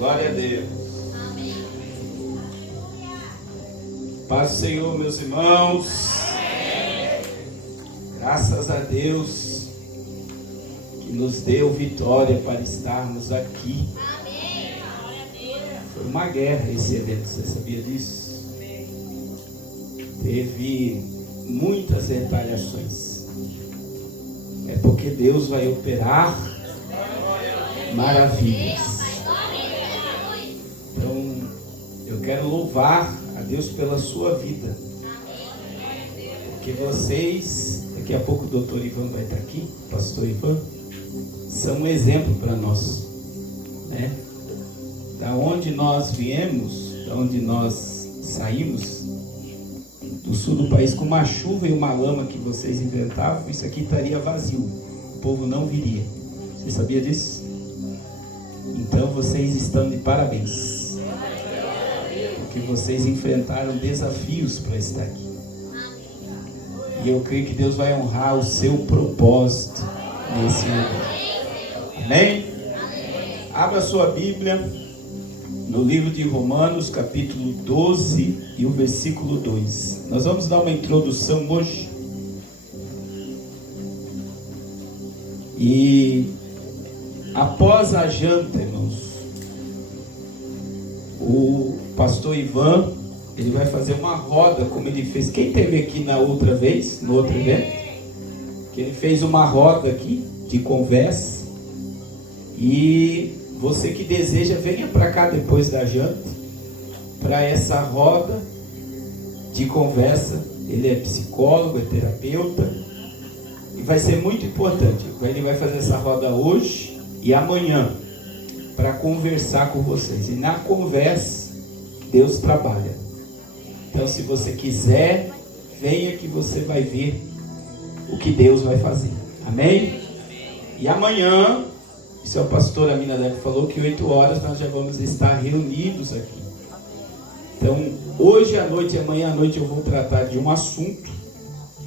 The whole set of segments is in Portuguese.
Glória a Deus. Paz do Senhor, meus irmãos. Graças a Deus que nos deu vitória para estarmos aqui. Foi uma guerra esse evento, você sabia disso? Teve muitas retaliações. É porque Deus vai operar maravilhas. Então, eu quero louvar a Deus pela sua vida. Porque vocês, daqui a pouco o doutor Ivan vai estar aqui, o pastor Ivan, são um exemplo para nós, né? Da onde nós viemos, da onde nós saímos, do sul do país, com uma chuva e uma lama que vocês inventavam, isso aqui estaria vazio, o povo não viria. Você sabia disso? Então vocês estão de parabéns, porque vocês enfrentaram desafios para estar aqui. E eu creio que Deus vai honrar o seu propósito nesse lugar. Amém? Abra sua Bíblia no livro de Romanos, capítulo 12 e o versículo 2. Nós vamos dar uma introdução hoje. E após a janta, irmãos, o pastor Ivan, ele vai fazer uma roda, como ele fez. Quem teve aqui na outra vez, no outro evento? Que ele fez uma roda aqui de conversa. E você que deseja, venha para cá depois da janta, para essa roda de conversa. Ele é psicólogo, é terapeuta, e vai ser muito importante. Ele vai fazer essa roda hoje e amanhã, para conversar com vocês. E na conversa, Deus trabalha. Então, se você quiser, venha que você vai ver o que Deus vai fazer. Amém? E amanhã, isso é o pastor Aminadab que falou, que 8 horas nós já vamos estar reunidos aqui. Então, hoje à noite e amanhã à noite eu vou tratar de um assunto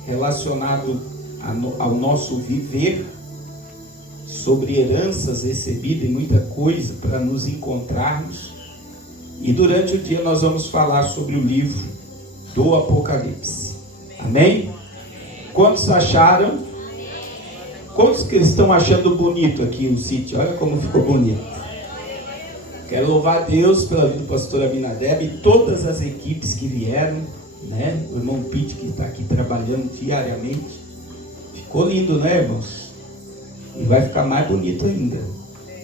relacionado ao nosso viver, sobre heranças recebidas e muita coisa para nos encontrarmos. E durante o dia nós vamos falar sobre o livro do Apocalipse. Amém? Quantos acharam? Quantos que estão achando bonito aqui o sítio? Olha como ficou bonito. Quero louvar a Deus pela vida do pastor Aminadab e todas as equipes que vieram, né? O irmão Pete que está aqui trabalhando diariamente. Ficou lindo, né, irmãos? E vai ficar mais bonito ainda.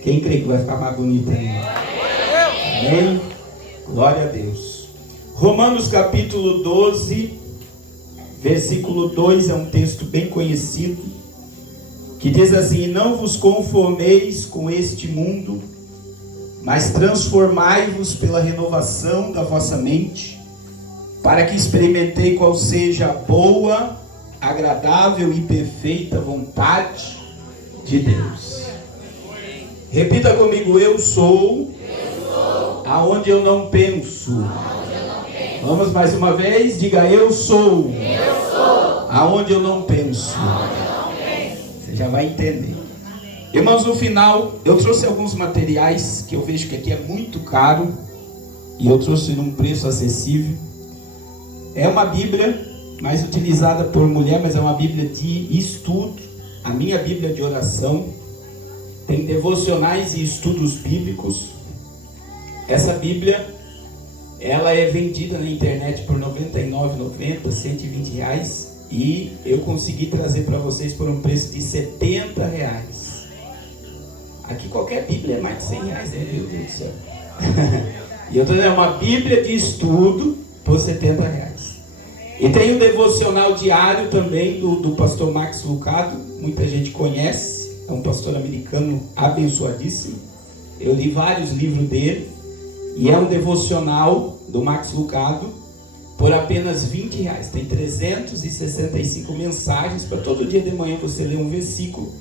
Quem crê que vai ficar mais bonito ainda? Amém? Glória a Deus. Romanos capítulo 12, versículo 2, é um texto bem conhecido, que diz assim: não vos conformeis com este mundo, mas transformai-vos pela renovação da vossa mente, para que experimentei qual seja a boa, agradável e perfeita vontade de Deus. Repita comigo: eu sou aonde eu não penso. Vamos mais uma vez, diga: eu sou aonde eu não penso. Você já vai entender. Irmãos, no final eu trouxe alguns materiais que eu vejo que aqui é muito caro, e eu trouxe num preço acessível. É uma Bíblia mais utilizada por mulher, mas é uma Bíblia de estudo. A minha Bíblia de oração tem devocionais e estudos bíblicos. Essa Bíblia, ela é vendida na internet por R$ 99,90, R$ 120 reais, e eu consegui trazer para vocês por um preço de R$ 70 reais. Aqui qualquer Bíblia é mais de 100 reais, né? Meu Deus do céu. E eu estou dizendo, uma Bíblia de estudo por R$ 70 reais. E tem um devocional diário também do pastor Max Lucado, muita gente conhece, é um pastor americano abençoadíssimo. Eu li vários livros dele, e é um devocional do Max Lucado por apenas R$ 20 reais. Tem 365 mensagens para todo dia de manhã você ler um versículo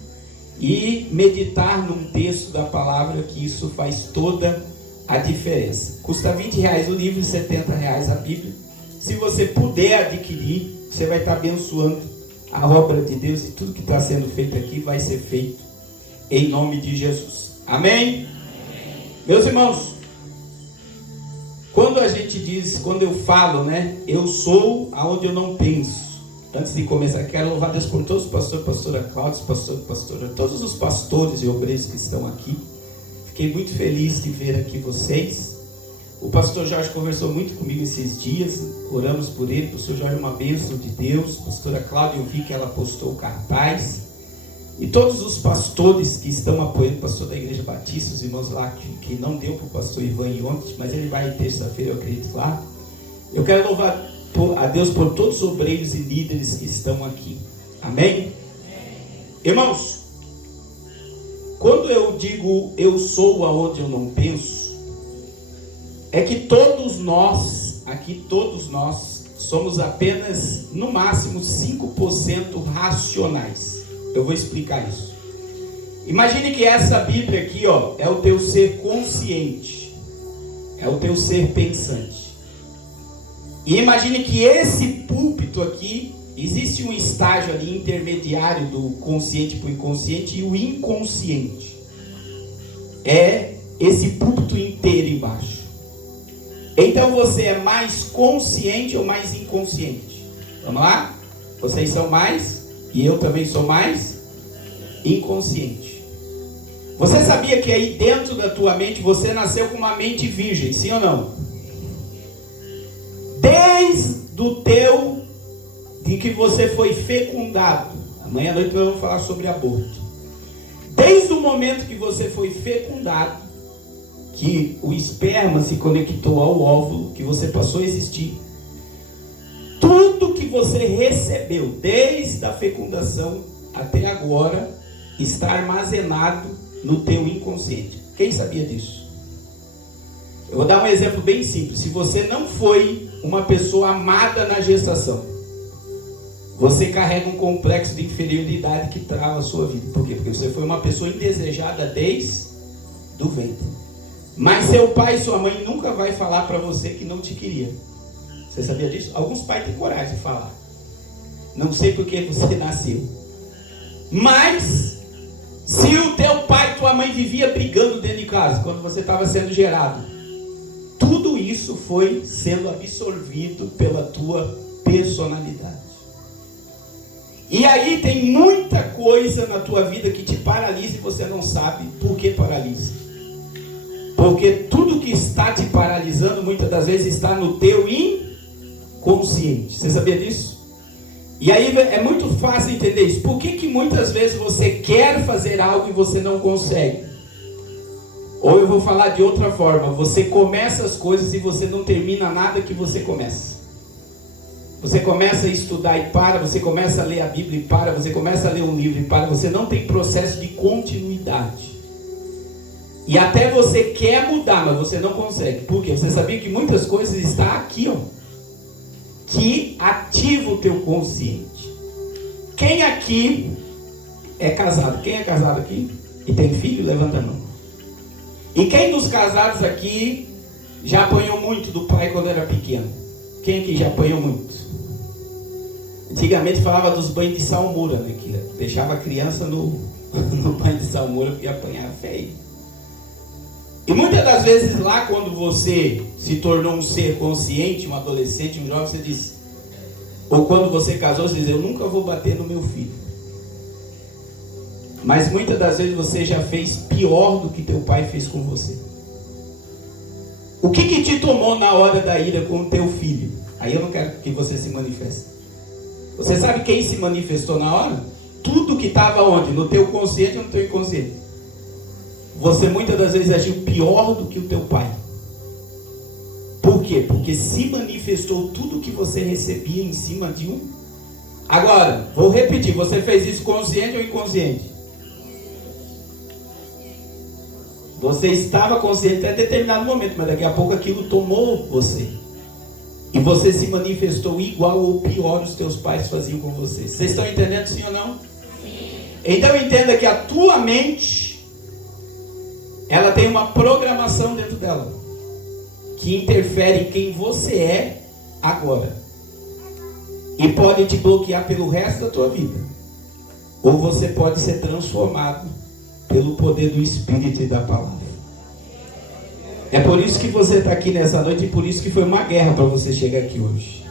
e meditar num texto da palavra, que isso faz toda a diferença. Custa R$ 20 reais o livro e R$ 70 reais a Bíblia. Se você puder adquirir, você vai estar abençoando a obra de Deus, e tudo que está sendo feito aqui vai ser feito em nome de Jesus. Amém? Meus irmãos, Quando a gente diz, quando eu falo, né? Eu sou aonde eu não penso. Antes de começar, quero louvar Deus por todos os pastores, pastora Cláudia, pastora, todos os pastores e obreiros que estão aqui. Fiquei muito feliz de ver aqui vocês. O pastor Jorge conversou muito comigo esses dias, oramos por ele. O pastor Jorge é uma bênção de Deus. A pastora Cláudia, eu vi que ela postou cartaz. E todos os pastores que estão apoiando, o pastor da Igreja Batista, os irmãos lá, que não deu para o pastor Ivan ontem, mas ele vai terça-feira, eu acredito lá. Eu quero louvar a Deus por todos os obreiros e líderes que estão aqui. Amém? Irmãos, quando eu digo eu sou aonde eu não penso, é que todos nós, aqui todos nós, somos apenas, no máximo, 5% racionais. Eu vou explicar isso. Imagine que essa Bíblia aqui, ó, é o teu ser consciente, é o teu ser pensante. E imagine que esse púlpito aqui, existe um estágio ali intermediário do consciente para o inconsciente, e o inconsciente é esse púlpito inteiro embaixo. Então você é mais consciente ou mais inconsciente? Vamos lá? Vocês são mais, e eu também sou mais inconsciente. Você sabia que aí dentro da tua mente, você nasceu com uma mente virgem, sim ou não? Desde o teu, de que você foi fecundado. Amanhã à noite nós vamos falar sobre aborto. Desde o momento que você foi fecundado, que o esperma se conectou ao óvulo, que você passou a existir, tudo que você recebeu desde a fecundação até agora está armazenado no teu inconsciente. Quem sabia disso? Eu vou dar um exemplo bem simples. Se você não foi uma pessoa amada na gestação, você carrega um complexo de inferioridade que trava a sua vida. Por quê? Porque você foi uma pessoa indesejada desde o ventre. Mas seu pai e sua mãe nunca vai falar para você que não te queria. Você sabia disso? Alguns pais têm coragem de falar. Não sei porque você nasceu. Mas, se o teu pai e tua mãe vivia brigando dentro de casa, quando você estava sendo gerado, tudo isso foi sendo absorvido pela tua personalidade. E aí tem muita coisa na tua vida que te paralisa e você não sabe por que paralisa. Porque tudo que está te paralisando, muitas das vezes está no teu inconsciente. Você sabia disso? E aí é muito fácil entender isso. Por que muitas vezes você quer fazer algo e você não consegue? Ou eu vou falar de outra forma. Você começa as coisas e você não termina nada que você começa. Você começa a estudar e para. Você começa a ler a Bíblia e para. Você começa a ler um livro e para. Você não tem processo de continuidade. E até você quer mudar, mas você não consegue. Por quê? Você sabia que muitas coisas estão aqui, ó, que ativa o teu consciente. Quem aqui é casado? Quem é casado aqui e tem filho? Levanta a mão. E quem dos casados aqui já apanhou muito do pai quando era pequeno? Quem aqui já apanhou muito? Antigamente falava dos banhos de salmoura, né? Que deixava a criança no banho de salmoura porque ia apanhar feio. E muitas das vezes lá, quando você se tornou um ser consciente, um adolescente, um jovem, você disse, ou quando você casou, você diz, eu nunca vou bater no meu filho. Mas muitas das vezes você já fez pior do que teu pai fez com você. O que te tomou na hora da ira com o teu filho? Aí eu não quero que você se manifeste. Você sabe quem se manifestou na hora? Tudo que estava onde? No teu consciente ou no teu inconsciente? Você muitas das vezes agiu pior do que o teu pai. Por quê? Porque se manifestou tudo que você recebia em cima de um. Agora, vou repetir, você fez isso consciente ou inconsciente? Você estava consciente até determinado momento, mas daqui a pouco aquilo tomou você. E você se manifestou igual ou pior os teus pais faziam com você. Vocês estão entendendo, sim ou não? Sim. Então entenda que a tua mente, ela tem uma programação dentro dela, que interfere em quem você é agora. E pode te bloquear pelo resto da tua vida. Ou você pode ser transformado pelo poder do Espírito e da palavra. É por isso que você está aqui nessa noite e por isso que foi uma guerra para você chegar aqui hoje.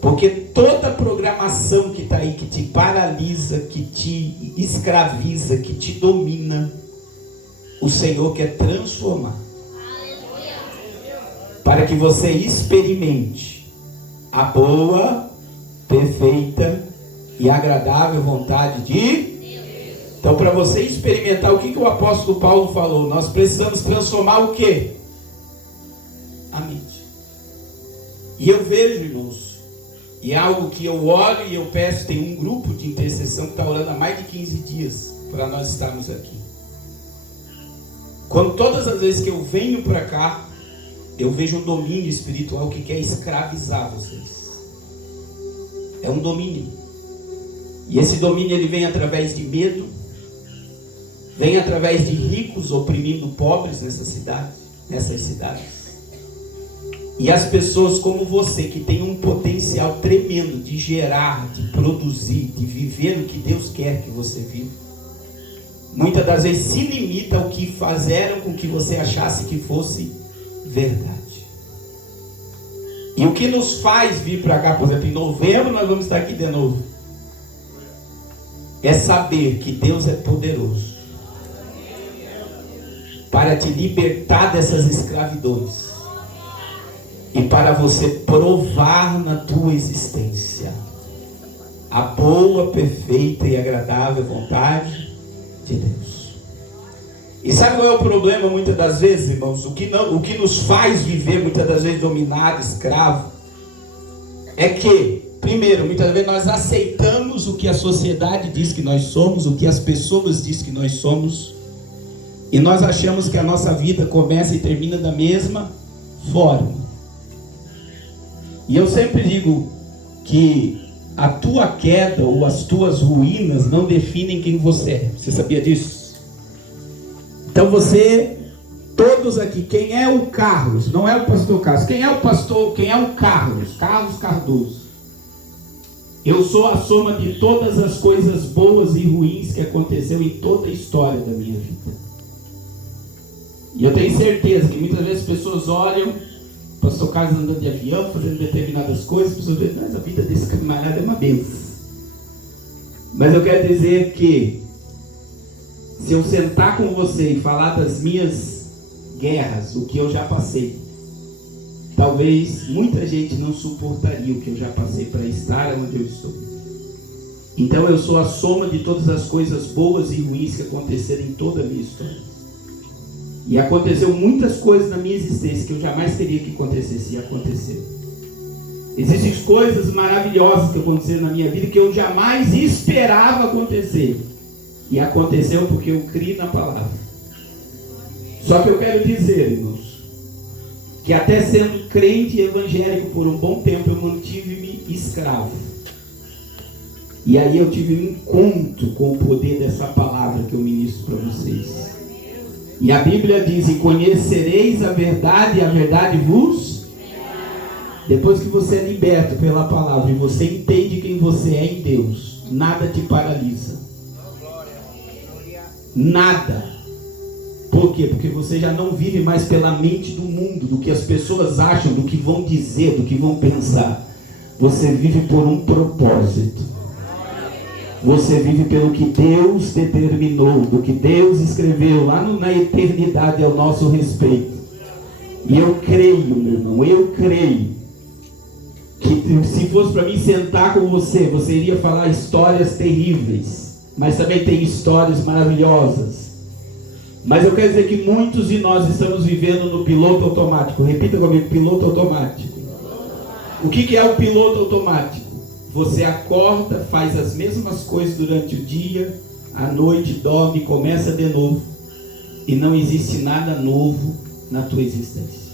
Porque toda programação que está aí, que te paralisa, que te escraviza, que te domina, o Senhor quer transformar. Para que você experimente a boa, perfeita e agradável vontade de Deus. Então, para você experimentar, o que o apóstolo Paulo falou? Nós precisamos transformar o quê? A mente. E eu vejo, irmãos, e é algo que eu oro e eu peço, tem um grupo de intercessão que está orando há mais de 15 dias para nós estarmos aqui. Quando todas as vezes que eu venho para cá, eu vejo um domínio espiritual que quer escravizar vocês. É um domínio. E esse domínio ele vem através de medo, vem através de ricos oprimindo pobres nessas cidades. E as pessoas como você, que tem um potencial tremendo de gerar, de produzir, de viver o que Deus quer que você viva, muitas das vezes se limita ao que fizeram com que você achasse que fosse verdade. E o que nos faz vir para cá, por exemplo, em novembro nós vamos estar aqui de novo, é saber que Deus é poderoso para te libertar dessas escravidões e para você provar na tua existência a boa, perfeita e agradável vontade de Deus. E sabe qual é o problema muitas das vezes, irmãos? O que nos faz viver muitas das vezes dominado, escravo, é que, primeiro, muitas vezes nós aceitamos o que a sociedade diz que nós somos, o que as pessoas dizem que nós somos, e nós achamos que a nossa vida começa e termina da mesma forma. E eu sempre digo que a tua queda ou as tuas ruínas não definem quem você é. Você sabia disso? Então você, todos aqui, quem é o Carlos? Não é o pastor Carlos. Quem é o pastor? Quem é o Carlos? Carlos Cardoso. Eu sou a soma de todas as coisas boas e ruins que aconteceu em toda a história da minha vida. E eu tenho certeza que muitas vezes as pessoas olham o pastor Carlos andando de avião, fazendo determinadas coisas, as pessoas dizem, mas a vida desse camarada é uma benção. Mas eu quero dizer que se eu sentar com você e falar das minhas guerras, o que eu já passei, talvez muita gente não suportaria o que eu já passei para estar onde eu estou. Então eu sou a soma de todas as coisas boas e ruins que aconteceram em toda a minha história. E aconteceu muitas coisas na minha existência que eu jamais queria que acontecesse, e aconteceu. Existem coisas maravilhosas que aconteceram na minha vida que eu jamais esperava acontecer. E aconteceu porque eu criei na palavra. Só que eu quero dizer, irmãos, que até sendo crente evangélico por um bom tempo, eu mantive-me escravo. E aí eu tive um encontro com o poder dessa palavra que eu ministro para vocês. E a Bíblia diz, e conhecereis a verdade vos... Depois que você é liberto pela palavra e você entende quem você é em Deus, nada te paralisa. Nada. Por quê? Porque você já não vive mais pela mente do mundo, do que as pessoas acham, do que vão dizer, do que vão pensar. Você vive por um propósito. Você vive pelo que Deus determinou, do que Deus escreveu lá na eternidade ao nosso respeito. E eu creio, meu irmão, eu creio que se fosse para mim sentar com você, você iria falar histórias terríveis, mas também tem histórias maravilhosas. Mas eu quero dizer que muitos de nós estamos vivendo no piloto automático. Repita comigo, piloto automático. O que é o piloto automático? Você acorda, faz as mesmas coisas durante o dia, à noite dorme, começa de novo. E não existe nada novo na tua existência.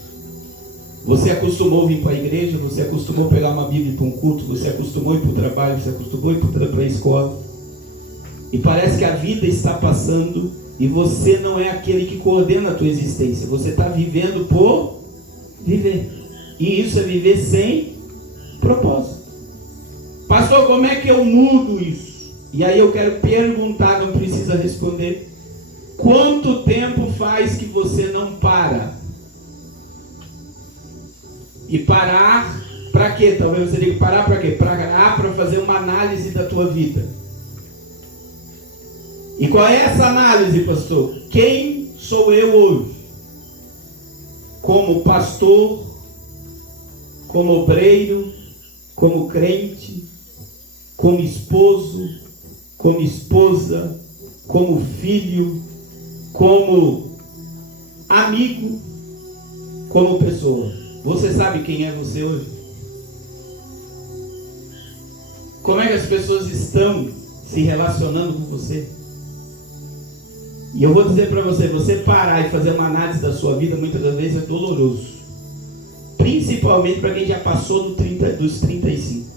Você acostumou a vir para a igreja, você acostumou a pegar uma Bíblia para um culto, você acostumou a ir para o trabalho, você acostumou a ir para a escola. E parece que a vida está passando e você não é aquele que coordena a tua existência. Você está vivendo por viver. E isso é viver sem propósito. Pastor, como é que eu mudo isso? E aí eu quero perguntar, não precisa responder. Quanto tempo faz que você não para E parar para quê? Talvez você diga, parar para quê? Parar para fazer uma análise da tua vida. E qual é essa análise, pastor? Quem sou eu hoje? Como pastor, como obreiro, como crente, como esposo, como esposa, como filho, como amigo, como pessoa. Você sabe quem é você hoje? Como é que as pessoas estão se relacionando com você? E eu vou dizer para você, você parar e fazer uma análise da sua vida muitas das vezes é doloroso. Principalmente para quem já passou dos 35.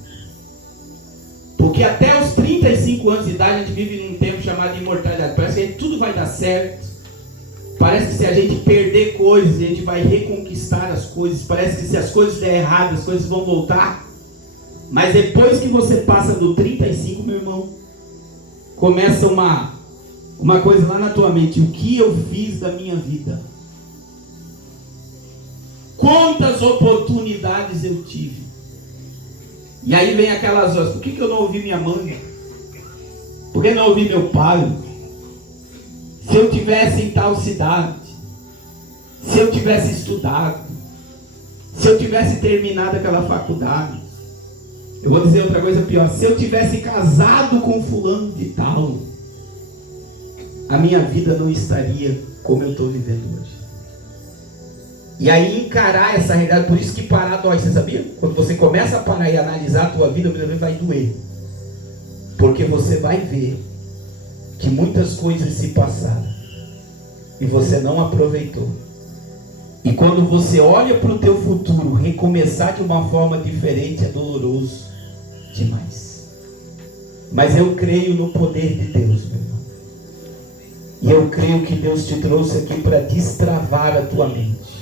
Porque até os 35 anos de idade a gente vive num tempo chamado de imortalidade. Parece que tudo vai dar certo. Parece que se a gente perder coisas, a gente vai reconquistar as coisas. Parece que se as coisas der errado, as coisas vão voltar. Mas depois que você passa do 35, meu irmão, começa uma coisa lá na tua mente. O que eu fiz da minha vida? Quantas oportunidades eu tive? E aí vem aquelas horas. Por que eu não ouvi minha mãe? Por que não ouvi meu pai? Se eu tivesse em tal cidade, se eu tivesse estudado, se eu tivesse terminado aquela faculdade, eu vou dizer outra coisa pior, se eu tivesse casado com fulano de tal, a minha vida não estaria como eu estou vivendo hoje. E aí encarar essa realidade, por isso que parar dói, você sabia? Quando você começa a parar e analisar a tua vida, vai doer. Porque você vai ver que muitas coisas se passaram e você não aproveitou. E quando você olha para o teu futuro, recomeçar de uma forma diferente é doloroso demais. Mas eu creio no poder de Deus, meu irmão. E eu creio que Deus te trouxe aqui para destravar a tua mente,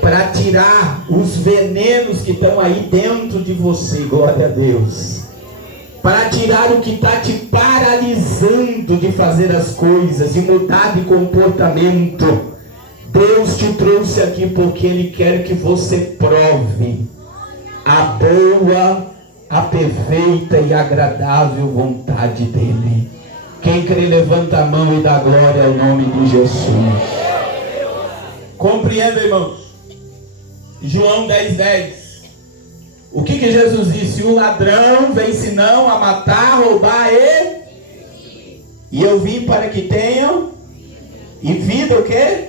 para tirar os venenos que estão aí dentro de você, glória a Deus, para tirar o que está te paralisando de fazer as coisas, de mudar de comportamento. Deus te trouxe aqui porque Ele quer que você prove a boa, a perfeita e agradável vontade dEle. Quem crê, levanta a mão e dá glória ao nome de Jesus. Compreenda, irmãos. João 10:10. O que Jesus disse? O ladrão vem senão a matar, roubar e eu vim para que tenham e vida o quê?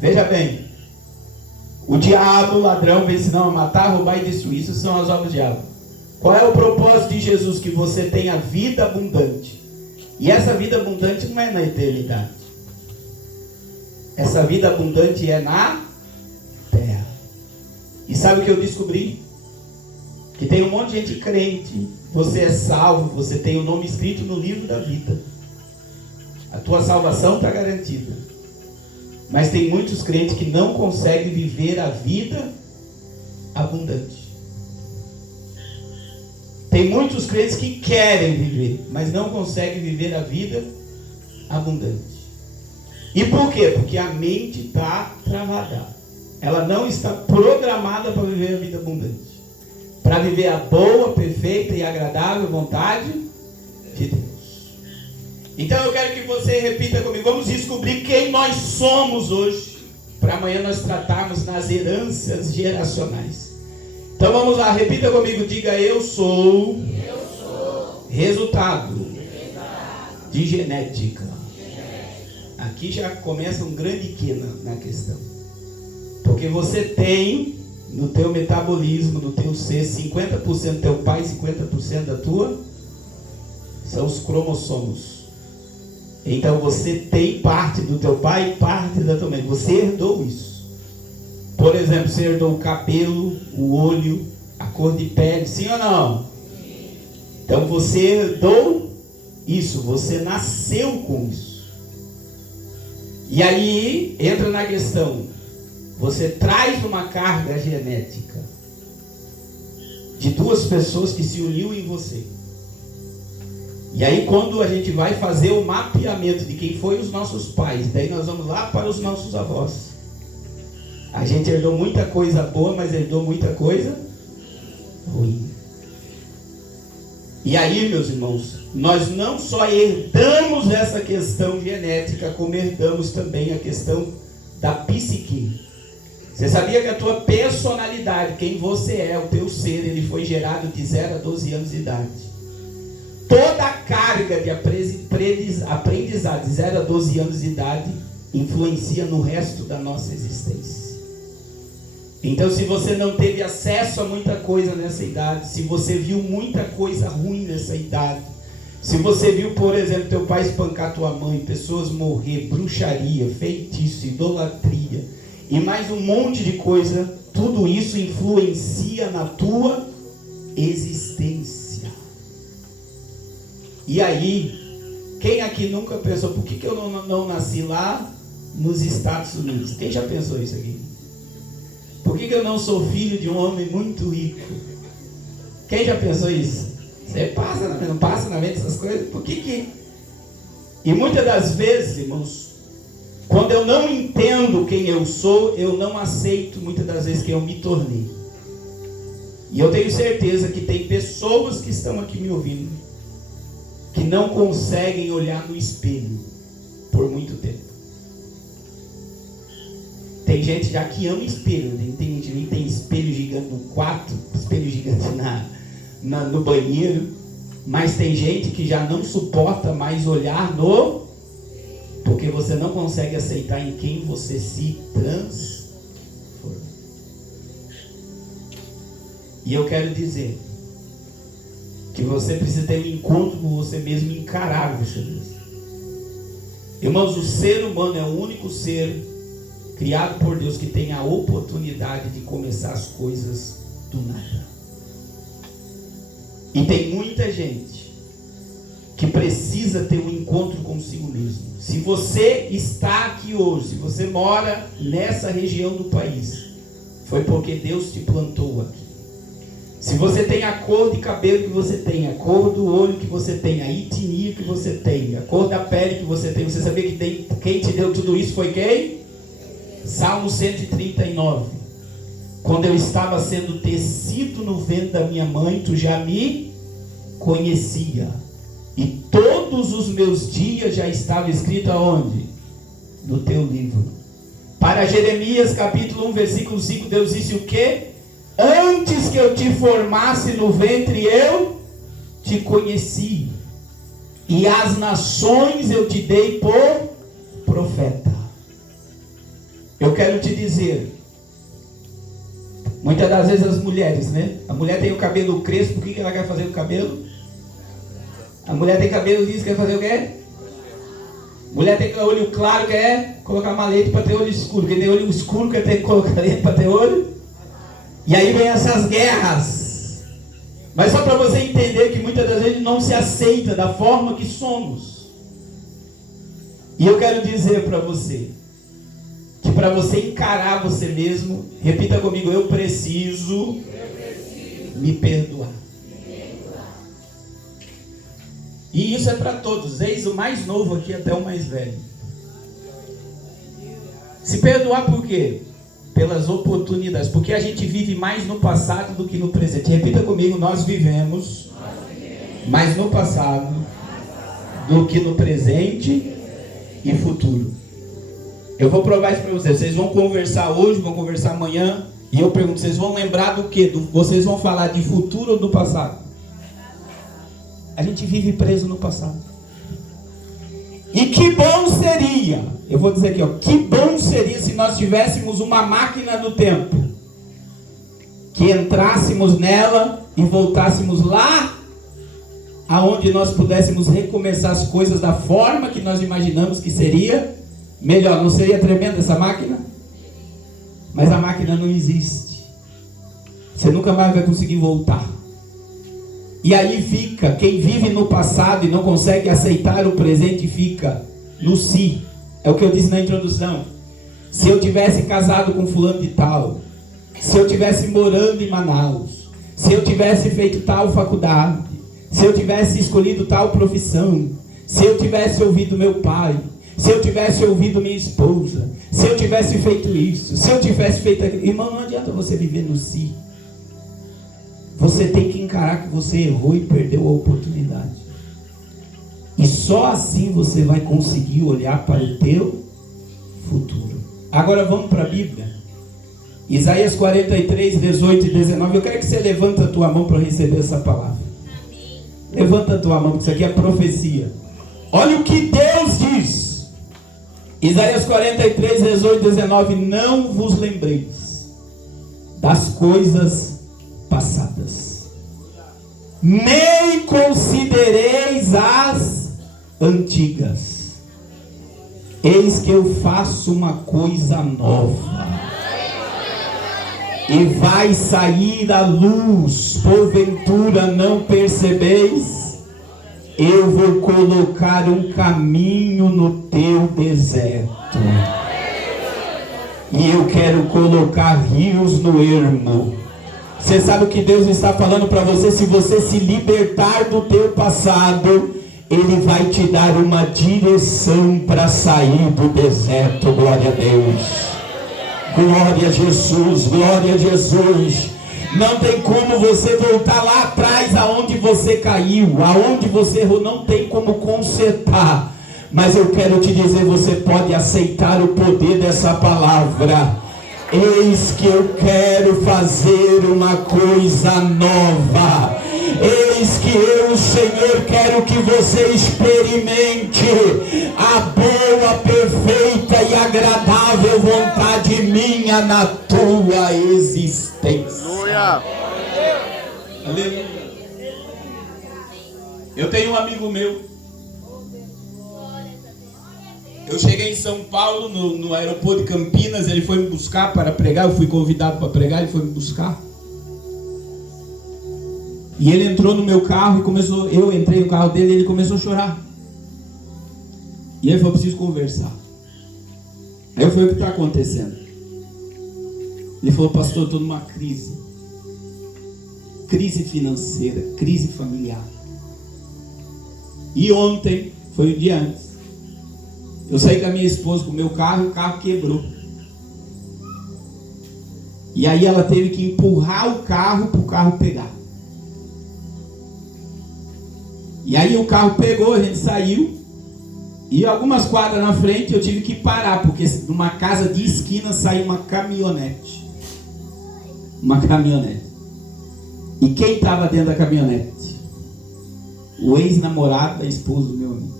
Veja bem. O diabo, o ladrão, vem senão a matar, roubar e destruir. Isso são as obras do diabo. Qual é o propósito de Jesus? Que você tenha vida abundante. E essa vida abundante não é na eternidade. Essa vida abundante é na terra. E sabe o que eu descobri? Que tem um monte de gente crente. Você é salvo, você tem o nome escrito no livro da vida. A tua salvação está garantida. Mas tem muitos crentes que não conseguem viver a vida abundante. Tem muitos crentes que querem viver, mas não conseguem viver a vida abundante. E por quê? Porque a mente está travada. Ela não está programada para viver a vida abundante. Para viver a boa, perfeita e agradável vontade de Deus. Então eu quero que você repita comigo. Vamos descobrir quem nós somos hoje, para amanhã nós tratarmos nas heranças geracionais. Então vamos lá, repita comigo. Diga: eu sou resultado de genética. Aqui já começa um grande quê na questão. Porque você tem no teu metabolismo, no teu ser, 50% do teu pai, 50% da tua, são os cromossomos. Então você tem parte do teu pai e parte da tua mãe. Você herdou isso. Por exemplo, você herdou o cabelo, o olho, a cor de pele, sim ou não? Sim. Então você herdou isso, você nasceu com isso. E aí entra na questão, você traz uma carga genética de duas pessoas que se uniu em você. E aí quando a gente vai fazer o mapeamento de quem foi os nossos pais, daí nós vamos lá para os nossos avós. A gente herdou muita coisa boa, mas herdou muita coisa ruim. E aí, meus irmãos, nós não só herdamos essa questão genética, como herdamos também a questão da psique. Você sabia que a tua personalidade, quem você é, o teu ser, ele foi gerado de 0 a 12 anos de idade. Toda a carga de aprendizado de 0 a 12 anos de idade influencia no resto da nossa existência. Então, se você não teve acesso a muita coisa nessa idade, se você viu muita coisa ruim nessa idade, se você viu, por exemplo, teu pai espancar tua mãe, pessoas morrer, bruxaria, feitiço, idolatria e mais um monte de coisa, tudo isso influencia na tua existência. E aí, quem aqui nunca pensou, por que eu não nasci lá nos Estados Unidos? Quem já pensou isso aqui? Por que eu não sou filho de um homem muito rico? Quem já pensou isso? Você não passa na mente essas coisas? Por que... E muitas das vezes, irmãos, quando eu não entendo quem eu sou, eu não aceito muitas das vezes quem eu me tornei. E eu tenho certeza que tem pessoas que estão aqui me ouvindo, que não conseguem olhar no espelho por muito tempo. Tem gente já que ama espelho, né? Tem gente que tem espelho gigante no quarto, espelho gigante no banheiro, mas tem gente que já não suporta mais olhar no... porque você não consegue aceitar em quem você se transforma. E eu quero dizer que você precisa ter um encontro com você mesmo e encarar você mesmo. Irmãos, o ser humano é o único ser criado por Deus que tem a oportunidade de começar as coisas do nada. E tem muita gente que precisa ter um encontro consigo mesmo. Se você está aqui hoje, se você mora nessa região do país, foi porque Deus te plantou aqui. Se você tem a cor de cabelo que você tem, a cor do olho que você tem, a etnia que você tem, a cor da pele que você tem, você sabia que quem te deu tudo isso foi quem? Salmo 139. Quando eu estava sendo tecido no ventre da minha mãe, tu já me conhecia. E todos os meus dias já estava escrito aonde? No teu livro. Para Jeremias capítulo 1, versículo 5, Deus disse o quê? Antes que eu te formasse no ventre, eu te conheci. E as nações eu te dei por profeta. Eu quero te dizer, muitas das vezes as mulheres, né? A mulher tem o cabelo crespo, o que ela quer fazer com o cabelo? A mulher tem cabelo liso, quer fazer o quê? Mulher tem olho claro, quer colocar malete para ter olho escuro. Quem tem olho escuro quer ter que colocar lente para ter olho. E aí vem essas guerras. Mas só para você entender que muitas das vezes não se aceita da forma que somos. E eu quero dizer para você, que para você encarar você mesmo, repita comigo, eu preciso me perdoar. E isso é para todos, desde o mais novo aqui até o mais velho. Se perdoar por quê? Pelas oportunidades, porque a gente vive mais no passado do que no presente. Repita comigo, nós vivemos mais no passado do que no presente e futuro. Eu vou provar isso para vocês. Vocês vão conversar hoje, vão conversar amanhã. E eu pergunto, vocês vão lembrar do quê? Vocês vão falar de futuro ou do passado? A gente vive preso no passado. E que bom seria, eu vou dizer aqui, ó, que bom seria se nós tivéssemos uma máquina do tempo. Que entrássemos nela e voltássemos lá, aonde nós pudéssemos recomeçar as coisas da forma que nós imaginamos que seria melhor. Não seria tremenda essa máquina? Mas a máquina não existe. Você nunca mais vai conseguir voltar. E aí fica, quem vive no passado e não consegue aceitar o presente, fica no si. É o que eu disse na introdução. Se eu tivesse casado com fulano de tal, se eu tivesse morando em Manaus, se eu tivesse feito tal faculdade, se eu tivesse escolhido tal profissão, se eu tivesse ouvido meu pai, se eu tivesse ouvido minha esposa, se Se eu tivesse feito isso, se eu tivesse feito aquilo. Irmão, não adianta você viver no si. Você tem que encarar que você errou e perdeu a oportunidade. E só assim você vai conseguir olhar para o teu futuro. Agora vamos para a Bíblia. Isaías 43, 18 e 19. Eu quero que você levanta a tua mão para receber essa palavra. Amém. Levanta a tua mão, porque isso aqui é profecia. Olha o que Deus diz. Isaías 43, 18 e 19. Não vos lembreis das coisas passadas, nem considereis as antigas. Eis que eu faço uma coisa nova, e vai sair a luz, porventura não percebeis? Eu vou colocar um caminho no teu deserto, e eu quero colocar rios no ermo. Você sabe o que Deus está falando para você? Se você se libertar do teu passado, Ele vai te dar uma direção para sair do deserto. Glória a Deus. Glória a Jesus. Glória a Jesus. Não tem como você voltar lá atrás aonde você caiu, aonde você errou, não tem como consertar. Mas eu quero te dizer, você pode aceitar o poder dessa palavra. Eis que eu quero fazer uma coisa nova. Eis que eu, Senhor, quero que você experimente a boa, perfeita e agradável vontade minha na tua existência. Aleluia. Eu tenho um amigo meu. Eu cheguei em São Paulo, no aeroporto de Campinas. Ele foi me buscar para pregar. Eu fui convidado para pregar, ele foi me buscar. E ele entrou no meu carro e começou. Eu entrei no carro dele e ele começou a chorar. E ele falou: preciso conversar. Aí eu falei: o que está acontecendo? Ele falou: pastor, eu estou numa crise. Crise financeira, crise familiar. E ontem, foi o dia antes, eu saí com a minha esposa com o meu carro e o carro quebrou. E aí ela teve que empurrar o carro para o carro pegar. E aí o carro pegou, a gente saiu. E algumas quadras na frente eu tive que parar, porque numa casa de esquina saiu uma caminhonete. Uma caminhonete. E quem estava dentro da caminhonete? O ex-namorado da esposa do meu amigo.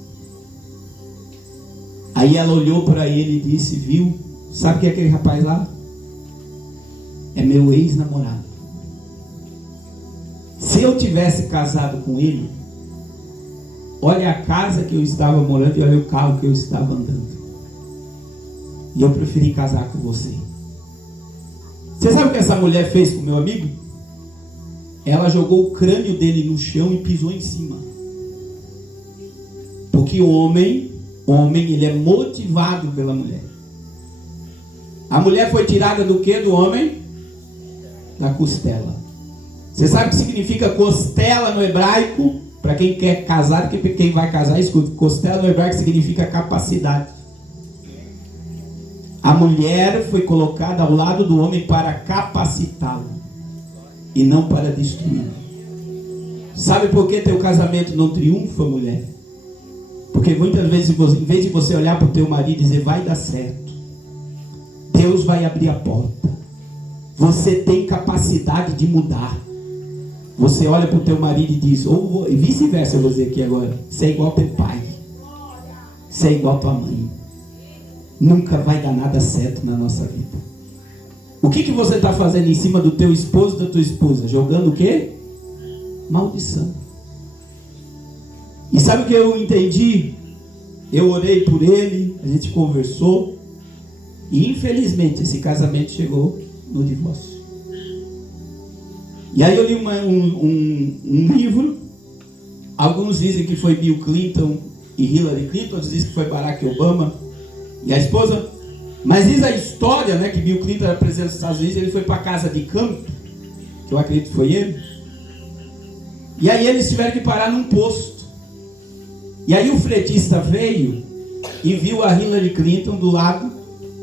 Aí ela olhou para ele e disse: viu, sabe quem é aquele rapaz lá? É meu ex-namorado. Se eu tivesse casado com ele, olha a casa que eu estava morando e olha o carro que eu estava andando. E eu preferi casar com você. Você sabe o que essa mulher fez com o meu amigo? Ela jogou o crânio dele no chão e pisou em cima. Porque o homem, ele é motivado pela mulher. A mulher foi tirada do que do homem? Da costela. Você sabe o que significa costela no hebraico? Para quem quer casar, quem vai casar, escuta. Costela no hebraico significa capacidade. A mulher foi colocada ao lado do homem para capacitá-lo e não para destruí-lo. Sabe por que teu casamento não triunfa, mulher? Porque muitas vezes, em vez de você olhar para o teu marido e dizer: vai dar certo, Deus vai abrir a porta, você tem capacidade de mudar. Você olha para o teu marido e diz, ou vice-versa, eu vou dizer aqui agora: você é igual teu pai, você é igual tua mãe. Nunca vai dar nada certo na nossa vida. O que você está fazendo em cima do teu esposo e da tua esposa? Jogando o quê? Maldição. E sabe o que eu entendi? Eu orei por ele, a gente conversou, e infelizmente esse casamento chegou no divórcio. E aí eu li um livro. Alguns dizem que foi Bill Clinton e Hillary Clinton, outros dizem que foi Barack Obama e a esposa. Mas diz a história, né, que Bill Clinton era presidente dos Estados Unidos. Ele foi para a casa de campo, que eu acredito que foi ele. E aí eles tiveram que parar num posto. E aí o fretista veio e viu a Hillary Clinton do lado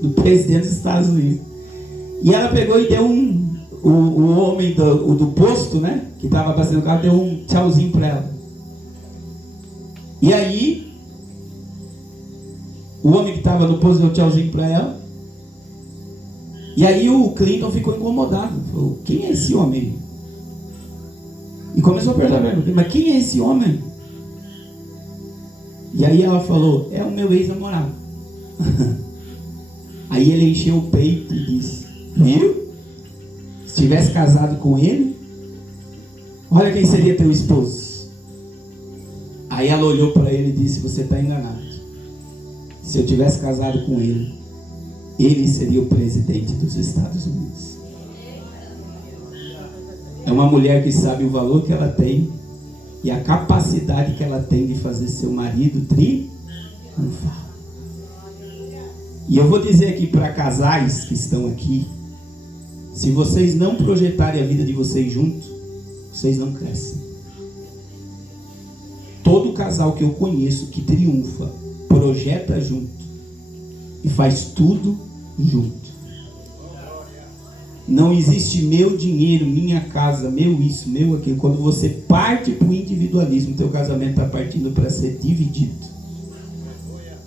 do presidente dos Estados Unidos. E ela pegou e deu o homem do posto, né, que estava abastecendo o carro, deu um tchauzinho para ela. E aí, o homem que estava no posto deu um tchauzinho para ela. E aí o Clinton ficou incomodado. Falou, quem é esse homem? E começou a perguntar, mas quem é esse homem? E aí ela falou, é o meu ex-namorado. Aí ele encheu o peito e disse, viu? Se tivesse casado com ele, olha quem seria teu esposo. Aí ela olhou para ele e disse, você está enganado. Se eu tivesse casado com ele, ele seria o presidente dos Estados Unidos. É uma mulher que sabe o valor que ela tem e a capacidade que ela tem de fazer seu marido triunfar. E eu vou dizer aqui para casais que estão aqui, se vocês não projetarem a vida de vocês juntos, vocês não crescem. Todo casal que eu conheço que triunfa, projeta junto e faz tudo junto. Não existe meu dinheiro, minha casa, meu isso, meu aquilo. Quando você parte para o individualismo, teu casamento está partindo para ser dividido.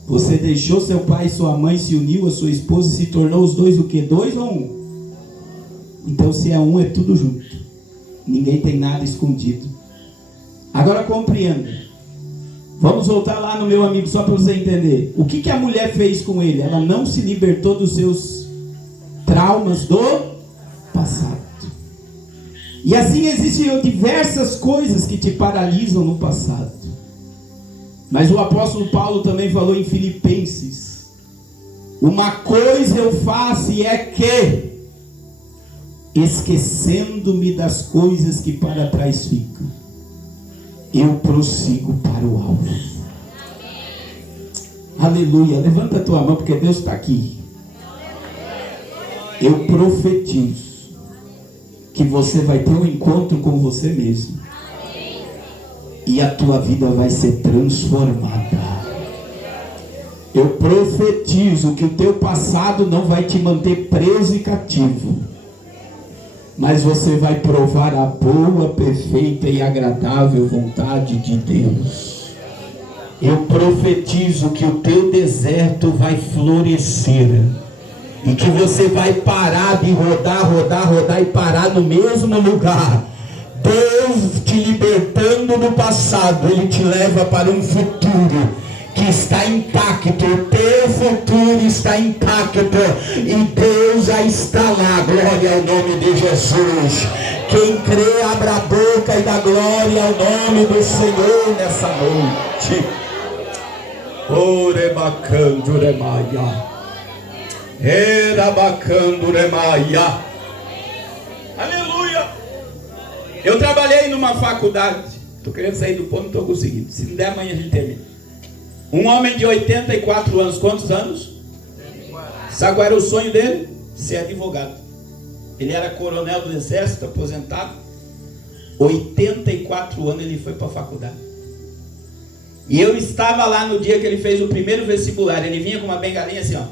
Você deixou seu pai e sua mãe, se uniu a sua esposa e se tornou os dois o quê? 2 ou 1? Então se é 1, é tudo junto. Ninguém tem nada escondido. Agora compreenda. Vamos voltar lá no meu amigo só para você entender. O que a mulher fez com ele? Ela não se libertou dos seus traumas do passado. E assim existem diversas coisas que te paralisam no passado. Mas o apóstolo Paulo também falou em Filipenses: uma coisa eu faço e é que, esquecendo-me das coisas que para trás ficam, eu prossigo para o alvo. Aleluia. Levanta a tua mão porque Deus está aqui. Eu profetizo que você vai ter um encontro com você mesmo. E a tua vida vai ser transformada. Eu profetizo que o teu passado não vai te manter preso e cativo. Mas você vai provar a boa, perfeita e agradável vontade de Deus. Eu profetizo que o teu deserto vai florescer. E que você vai parar de rodar e parar no mesmo lugar. Deus te libertando do passado, Ele te leva para um futuro que está intacto. O teu futuro está intacto e Deus já está lá. Glória ao nome de Jesus. Quem crê, abra a boca e dá glória ao nome do Senhor nessa noite. Orebacando remaia, erabacando remaia. Aleluia. Eu trabalhei numa faculdade. Estou querendo sair do ponto, não estou conseguindo. Se não der, amanhã a gente termina. Um homem de 84 anos. Quantos anos? Sabe qual era o sonho dele? Ser advogado. Ele era coronel do exército, aposentado. 84 anos ele foi para a faculdade. E eu estava lá no dia que ele fez o primeiro vestibular. Ele vinha com uma bengalinha assim, ó.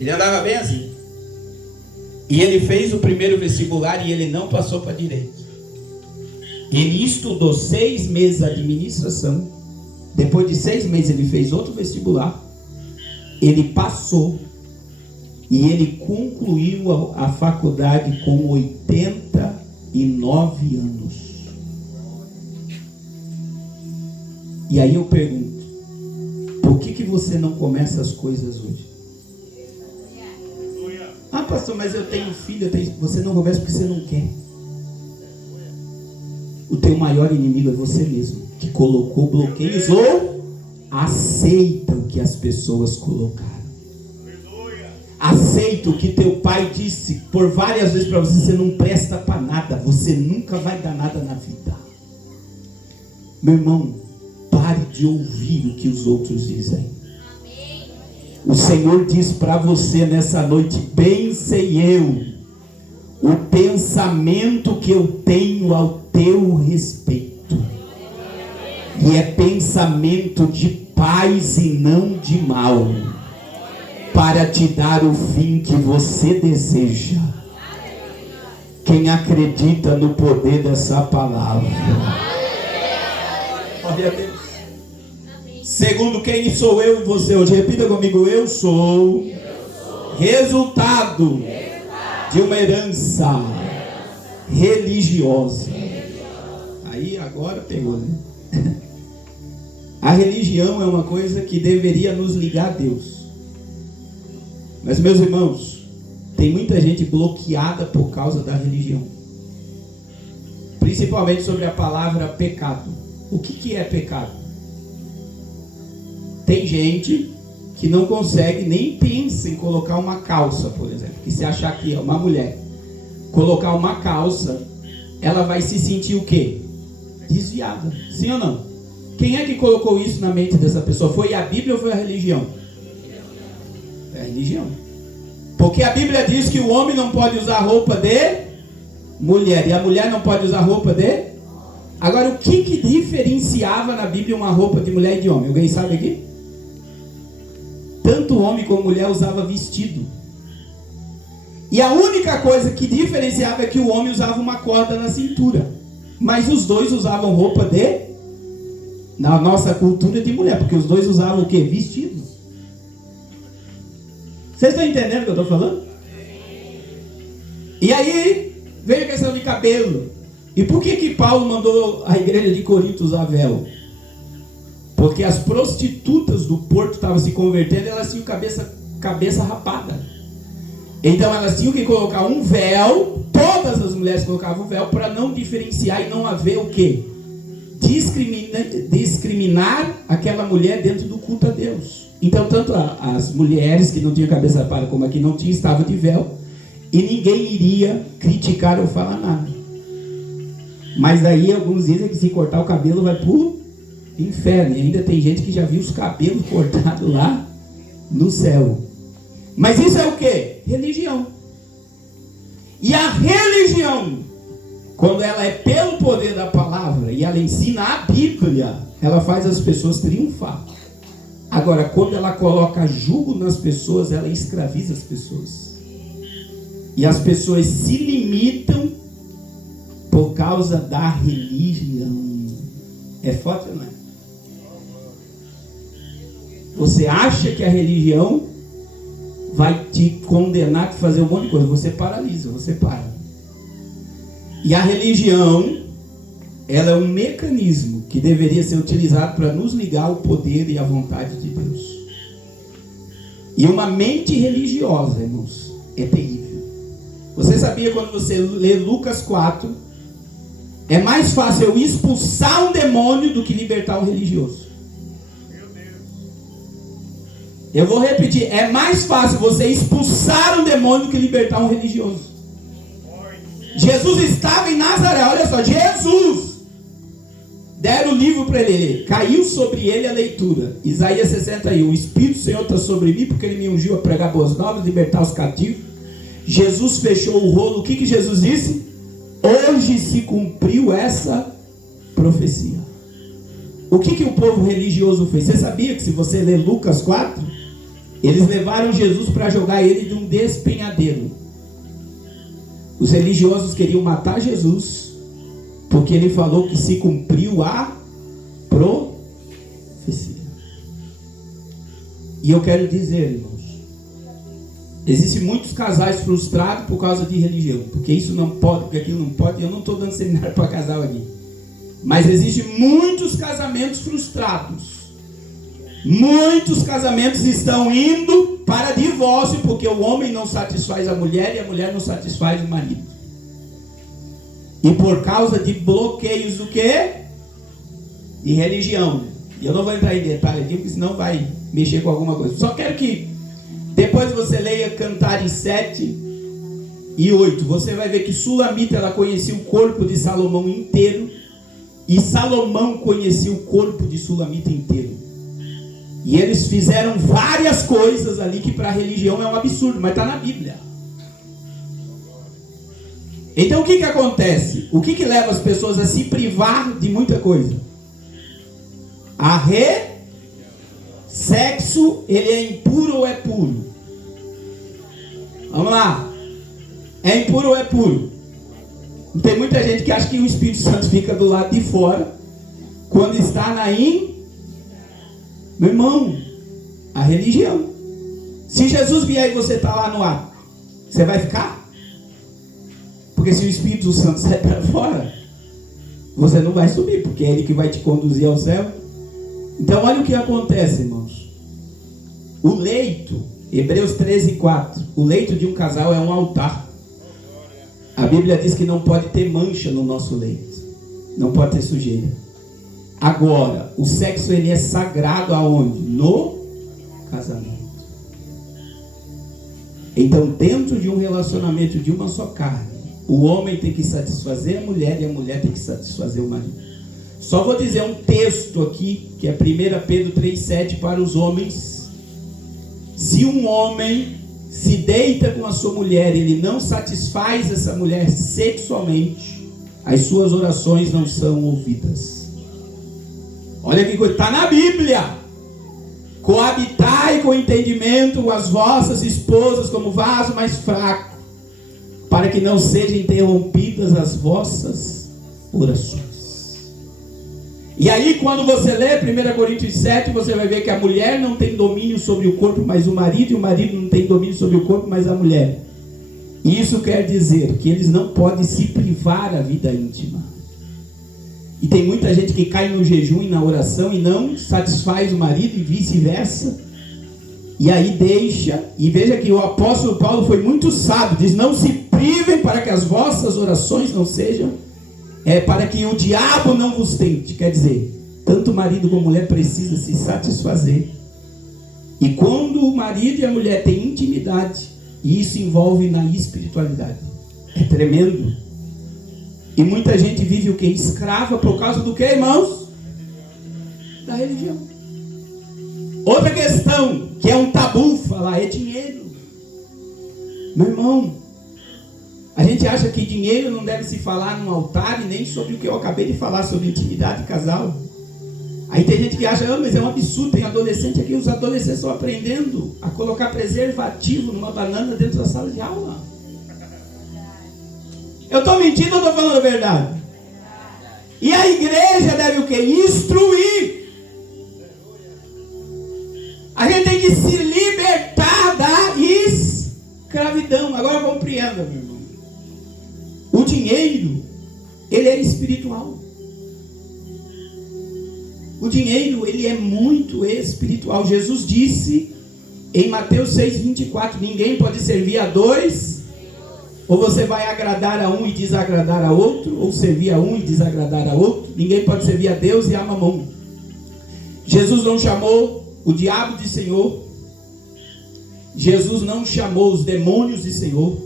Ele andava bem assim. E ele fez o primeiro vestibular e ele não passou para direito. Ele estudou 6 meses de administração. Depois de 6 meses ele fez outro vestibular. Ele passou. E ele concluiu a faculdade com 89 anos. E aí eu pergunto: por que você não começa as coisas hoje? Ah, pastor, mas eu tenho filho, você não começa porque você não quer. O teu maior inimigo é você mesmo, que colocou bloqueios ou aceita o que as pessoas colocaram. Aceita o que teu pai disse por várias vezes para você: você não presta para nada, você nunca vai dar nada na vida. Meu irmão, pare de ouvir o que os outros dizem. O Senhor diz para você nessa noite: bem sei eu o pensamento que eu tenho ao teu respeito, e é pensamento de paz e não de mal, para te dar o fim que você deseja. Quem acredita no poder dessa palavra? Glória a Deus. Segundo, quem sou eu e você hoje? Repita comigo: eu sou resultado de uma herança religiosa. Aí agora pegou, né? A religião é uma coisa que deveria nos ligar a Deus. Mas, meus irmãos, tem muita gente bloqueada por causa da religião. Principalmente sobre a palavra pecado. O que é pecado? Tem gente que não consegue, nem pensa em colocar uma calça, por exemplo. Que se achar que é uma mulher, colocar uma calça, ela vai se sentir o quê? Desviada. Sim ou não? Quem é que colocou isso na mente dessa pessoa? Foi a Bíblia ou foi a religião? É a religião. Porque a Bíblia diz que o homem não pode usar roupa de mulher, e a mulher não pode usar roupa de... Agora, o que diferenciava na Bíblia uma roupa de mulher e de homem? Alguém sabe aqui? Tanto homem como mulher usava vestido. E a única coisa que diferenciava é que o homem usava uma corda na cintura. Mas os dois usavam roupa de... Na nossa cultura de mulher, porque os dois usavam o quê? Vestido. Vocês estão entendendo o que eu estou falando? E aí, veio a questão de cabelo. E por que Paulo mandou a igreja de Corinto usar véu? Porque as prostitutas do porto estavam se convertendo e elas tinham cabeça rapada. Então elas tinham que colocar um véu, todas as mulheres colocavam véu, para não diferenciar e não haver o quê? Discriminar aquela mulher dentro do culto a Deus. Então tanto as mulheres que não tinham cabeça rapada como a que não tinha, estavam de véu. E ninguém iria criticar ou falar nada. Mas daí alguns dizem que se cortar o cabelo vai pro inferno. E ainda tem gente que já viu os cabelos cortados lá no céu. Mas isso é o quê? Religião. E a religião, quando ela é pelo poder da palavra e ela ensina a Bíblia, ela faz as pessoas triunfar. Agora, quando ela coloca jugo nas pessoas, ela escraviza as pessoas. E as pessoas se limitam por causa da religião. É forte ou não é? Você acha que a religião vai te condenar a fazer um monte de coisa? Você paralisa, você para. E a religião, ela é um mecanismo que deveria ser utilizado para nos ligar ao poder e à vontade de Deus. E uma mente religiosa, irmãos, é terrível. Você sabia, quando você lê Lucas 4, é mais fácil eu expulsar um demônio do que libertar um religioso. Meu Deus. Eu vou repetir, é mais fácil você expulsar um demônio do que libertar um religioso. Jesus estava em Nazaré, olha só, Jesus, deram o livro para ele, caiu sobre ele a leitura, Isaías 61, o Espírito do Senhor está sobre mim, porque ele me ungiu a pregar boas novas, libertar os cativos. Jesus fechou o rolo, o que Jesus disse? Hoje se cumpriu essa profecia. O que o povo religioso fez? Você sabia que, se você ler Lucas 4, eles levaram Jesus para jogar ele de um despenhadeiro. Os religiosos queriam matar Jesus, porque ele falou que se cumpriu a profecia. E eu quero dizer, irmãos, existem muitos casais frustrados por causa de religião, porque isso não pode, porque aquilo não pode. Eu não estou dando seminário para casal aqui, mas existem muitos casamentos frustrados. Muitos casamentos estão indo para divórcio, porque o homem não satisfaz a mulher e a mulher não satisfaz o marido. E por causa de bloqueios do quê? De religião. E eu não vou entrar em detalhe aqui, porque senão vai mexer com alguma coisa. Só quero que depois você leia Cantares 7 e 8. Você vai ver que Sulamita, ela conhecia o corpo de Salomão inteiro, e Salomão conhecia o corpo de Sulamita inteiro. E eles fizeram várias coisas ali que para a religião é um absurdo, mas está na Bíblia. Então o que acontece? O que leva as pessoas a se privar de muita coisa? Sexo, ele é impuro ou é puro? Vamos lá. É impuro ou é puro? Tem muita gente que acha que o Espírito Santo fica do lado de fora quando está Meu irmão, a religião. Se Jesus vier e você está lá no ato, você vai ficar? Porque se o Espírito Santo sai para fora, você não vai subir, porque é Ele que vai te conduzir ao céu. Então olha o que acontece, irmãos. O leito, Hebreus 13:4, o leito de um casal é um altar. A Bíblia diz que não pode ter mancha no nosso leito, não pode ter sujeira. Agora, o sexo ele é sagrado aonde? No casamento. Então, dentro de um relacionamento de uma só carne, o homem tem que satisfazer a mulher e a mulher tem que satisfazer o marido. Só vou dizer um texto aqui, que é 1 Pedro 3,7 para os homens. Se um homem se deita com a sua mulher, ele não satisfaz essa mulher sexualmente, as suas orações não são ouvidas. Olha que coisa, está na Bíblia. Coabitai com entendimento as vossas esposas como vaso mais fraco, para que não sejam interrompidas as vossas orações. E aí quando você lê 1 Coríntios 7, você vai ver que a mulher não tem domínio sobre o corpo, mas o marido, e o marido não tem domínio sobre o corpo, mas a mulher. Isso quer dizer que eles não podem se privar a vida íntima. E tem muita gente que cai no jejum e na oração e não satisfaz o marido e vice-versa. E aí deixa, e veja que o apóstolo Paulo foi muito sábio, diz: não se privem para que as vossas orações não sejam, para que o diabo não vos tente. Quer dizer, tanto o marido como a mulher precisam se satisfazer. E quando o marido e a mulher têm intimidade, e isso envolve na espiritualidade, é tremendo. E muita gente vive o que? Escrava por causa do que, irmãos? Da religião. Outra questão, que é um tabu falar, é dinheiro. Meu irmão, a gente acha que dinheiro não deve se falar num altar e nem sobre o que eu acabei de falar, sobre intimidade e casal. Aí tem gente que acha, mas é um absurdo, tem adolescente aqui, os adolescentes estão aprendendo a colocar preservativo numa banana dentro da sala de aula. Eu estou mentindo ou estou falando a verdade? E a igreja deve o quê? Instruir. A gente tem que se libertar da escravidão. Agora compreenda, meu irmão. O dinheiro, ele é espiritual. O dinheiro, ele é muito espiritual. Jesus disse em Mateus 6,24, ninguém pode servir a dois. Ou você vai agradar a um e desagradar a outro, ou servir a um e desagradar a outro. Ninguém pode servir a Deus e a Mamon. Jesus não chamou o diabo de Senhor. Jesus não chamou os demônios de Senhor.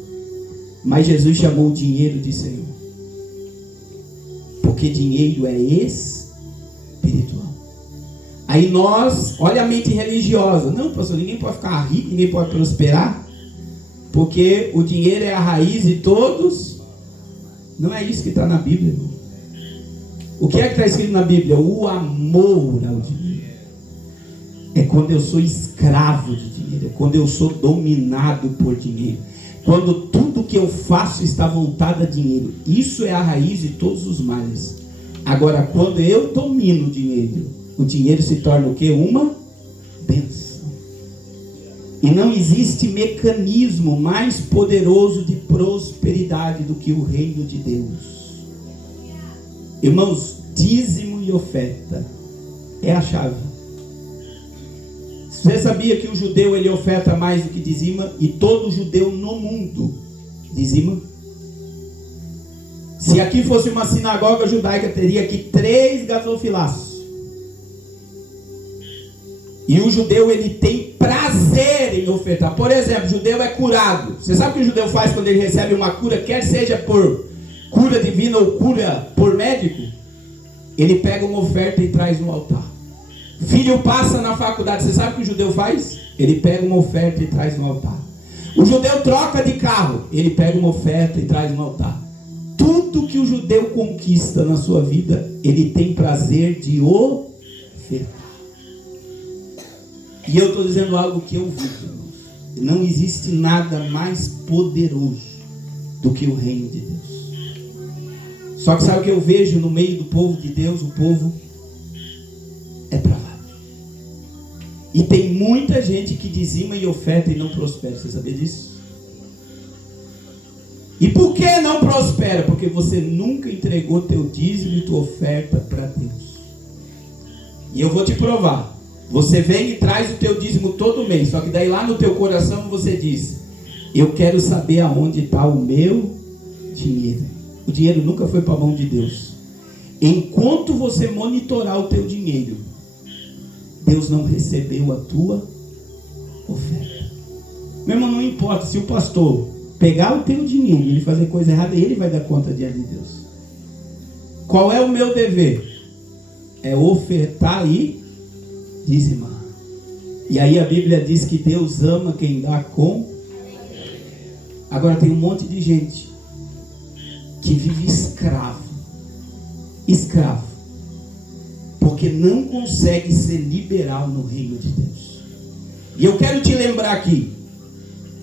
Mas Jesus chamou o dinheiro de Senhor. Porque dinheiro é espiritual. Aí nós, olha a mente religiosa. Não, pastor, ninguém pode ficar rico, ninguém pode prosperar. Porque o dinheiro é a raiz de todos. Não é isso que está na Bíblia, irmão. O que é que está escrito na Bíblia? O amor ao dinheiro. É quando eu sou escravo de dinheiro. É quando eu sou dominado por dinheiro. Quando tudo que eu faço está voltado a dinheiro. Isso é a raiz de todos os males. Agora, quando eu domino o dinheiro se torna o quê? Uma bênção. E não existe mecanismo mais poderoso de prosperidade do que o reino de Deus. Irmãos, dízimo e oferta é a chave. Você sabia que o judeu ele oferta mais do que dizima? E todo judeu no mundo dizima? Se aqui fosse uma sinagoga judaica, teria aqui 3 gasofilaços. E o judeu ele tem prazer em ofertar. Por exemplo, o judeu é curado. Você sabe o que o judeu faz quando ele recebe uma cura, quer seja por cura divina ou cura por médico? Ele pega uma oferta e traz no altar. Filho passa na faculdade, você sabe o que o judeu faz? Ele pega uma oferta e traz no altar. O judeu troca de carro, ele pega uma oferta e traz no altar. Tudo que o judeu conquista na sua vida, ele tem prazer de ofertar. E eu estou dizendo algo que eu vivo, irmãos. Não existe nada mais poderoso do que o reino de Deus. Só que sabe o que eu vejo no meio do povo de Deus? O povo é travado. E tem muita gente que dizima e oferta e não prospera. Você sabia disso? E por que não prospera? Porque você nunca entregou teu dízimo e tua oferta para Deus. E eu vou te provar. Você vem e traz o teu dízimo todo mês. Só que daí lá no teu coração você diz: eu quero saber aonde está o meu dinheiro. O dinheiro nunca foi para a mão de Deus. Enquanto você monitorar o teu dinheiro, Deus não recebeu a tua oferta. Meu irmão, não importa se o pastor pegar o teu dinheiro e ele fazer coisa errada, ele vai dar conta diante de Deus. Qual é o meu dever? É ofertar e dizimar. E aí a Bíblia diz que Deus ama quem dá com. Agora tem um monte de gente que vive escravo, porque não consegue ser liberal no reino de Deus. E eu quero te lembrar aqui,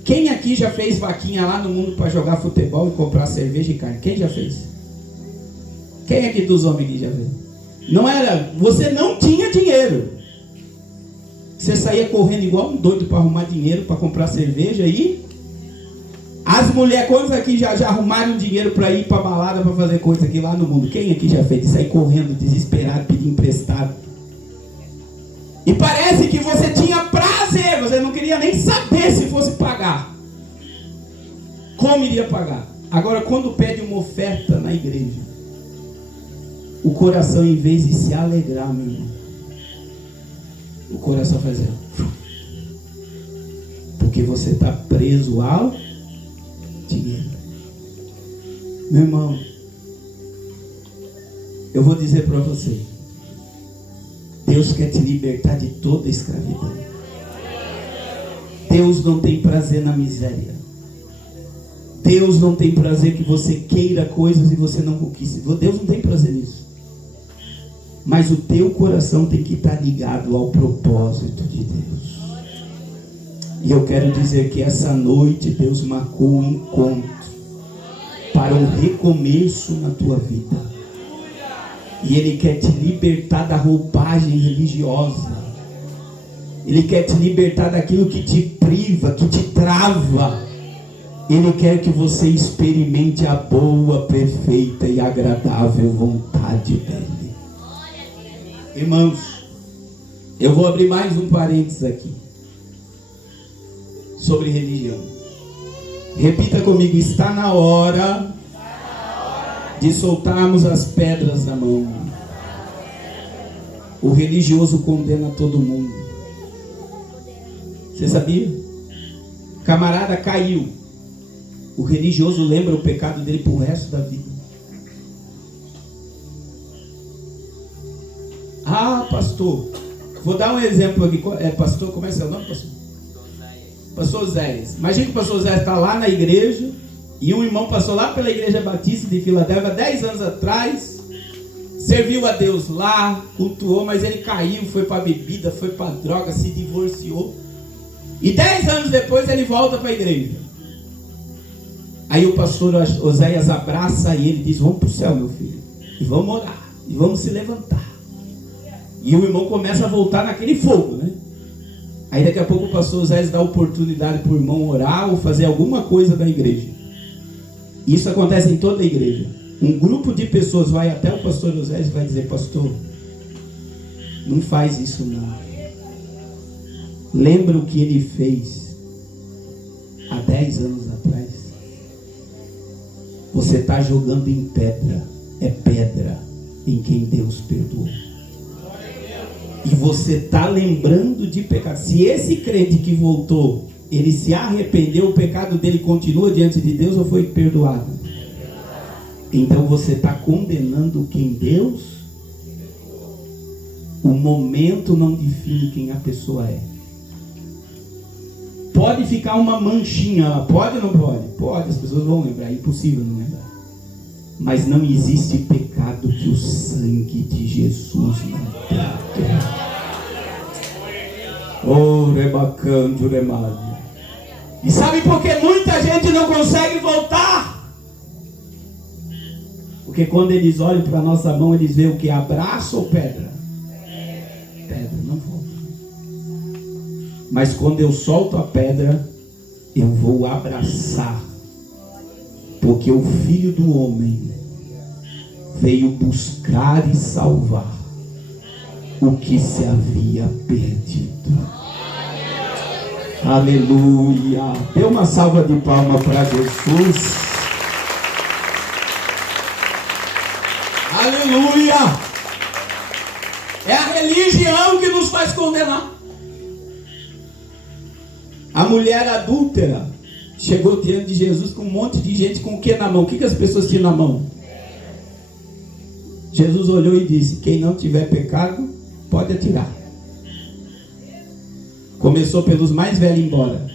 quem aqui já fez vaquinha lá no mundo para jogar futebol e comprar cerveja e carne? Quem já fez? Quem aqui dos homens que já fez? Não era, você não tinha dinheiro. Você saía correndo igual um doido para arrumar dinheiro para comprar cerveja e as mulheres, quantos aqui já arrumaram dinheiro para ir para balada, para fazer coisa aqui lá no mundo? Quem aqui já fez? Sair correndo, desesperado, pedir emprestado. E parece que você tinha prazer, você não queria nem saber se fosse pagar. Como iria pagar? Agora, quando pede uma oferta na igreja, o coração, em vez de se alegrar, meu irmão, o coração faz assim, porque você está preso ao dinheiro. Meu irmão, eu vou dizer para você, Deus quer te libertar de toda a escravidão. Deus não tem prazer na miséria. Deus não tem prazer que você queira coisas e você não conquiste. Deus não tem prazer nisso. Mas o teu coração tem que estar ligado ao propósito de Deus. E eu quero dizer que essa noite Deus marcou um encontro para um recomeço na tua vida. E Ele quer te libertar da roupagem religiosa. Ele quer te libertar daquilo que te priva, que te trava. Ele quer que você experimente a boa, perfeita e agradável vontade dEle. Irmãos, eu vou abrir mais um parênteses aqui sobre religião. Repita comigo: está na hora de soltarmos as pedras da mão. O religioso condena todo mundo. Você sabia? O camarada caiu. O religioso lembra o pecado dele pro resto da vida. Ah, pastor, vou dar um exemplo aqui. Pastor, como é seu nome, pastor? Pastor Zéias. Imagina que o pastor Zéias está lá na igreja e um irmão passou lá pela igreja batista de Filadélfia 10 anos atrás, serviu a Deus lá, cultuou, mas ele caiu, foi para bebida, foi para droga, se divorciou. E 10 anos depois ele volta para a igreja. Aí o pastor Oséias abraça ele e diz: vamos para o céu, meu filho, e vamos orar, e vamos se levantar. E o irmão começa a voltar naquele fogo, né? Aí daqui a pouco o pastor Oséias dá oportunidade para o irmão orar ou fazer alguma coisa da igreja. Isso acontece em toda a igreja. Um grupo de pessoas vai até o pastor Oséias e vai dizer: pastor, não faz isso não. Lembra o que ele fez há 10 anos atrás? Você está jogando em pedra. É pedra em quem Deus perdoou. E você está lembrando de pecado. Se esse crente que voltou, ele se arrependeu, o pecado dele continua diante de Deus ou foi perdoado? Então você está condenando quem Deus. O momento não define quem a pessoa é. Pode ficar uma manchinha, pode ou não pode? Pode, as pessoas vão lembrar, é impossível não lembrar. Mas não existe pecado que o sangue de Jesus não perdoe. Oh, rebacando, remado. E sabe por que muita gente não consegue voltar? Porque quando eles olham para a nossa mão, eles veem o que? Abraço ou pedra? Pedra, não volta. Mas quando eu solto a pedra, eu vou abraçar. Porque o Filho do Homem veio buscar e salvar o que se havia perdido. Aleluia. Dê uma salva de palmas para Jesus. Aleluia. É a religião que nos faz condenar. A mulher adúltera chegou diante de Jesus com um monte de gente com o que na mão? O que as pessoas tinham na mão? Jesus olhou e disse: quem não tiver pecado, pode atirar. Começou pelos mais velhos embora.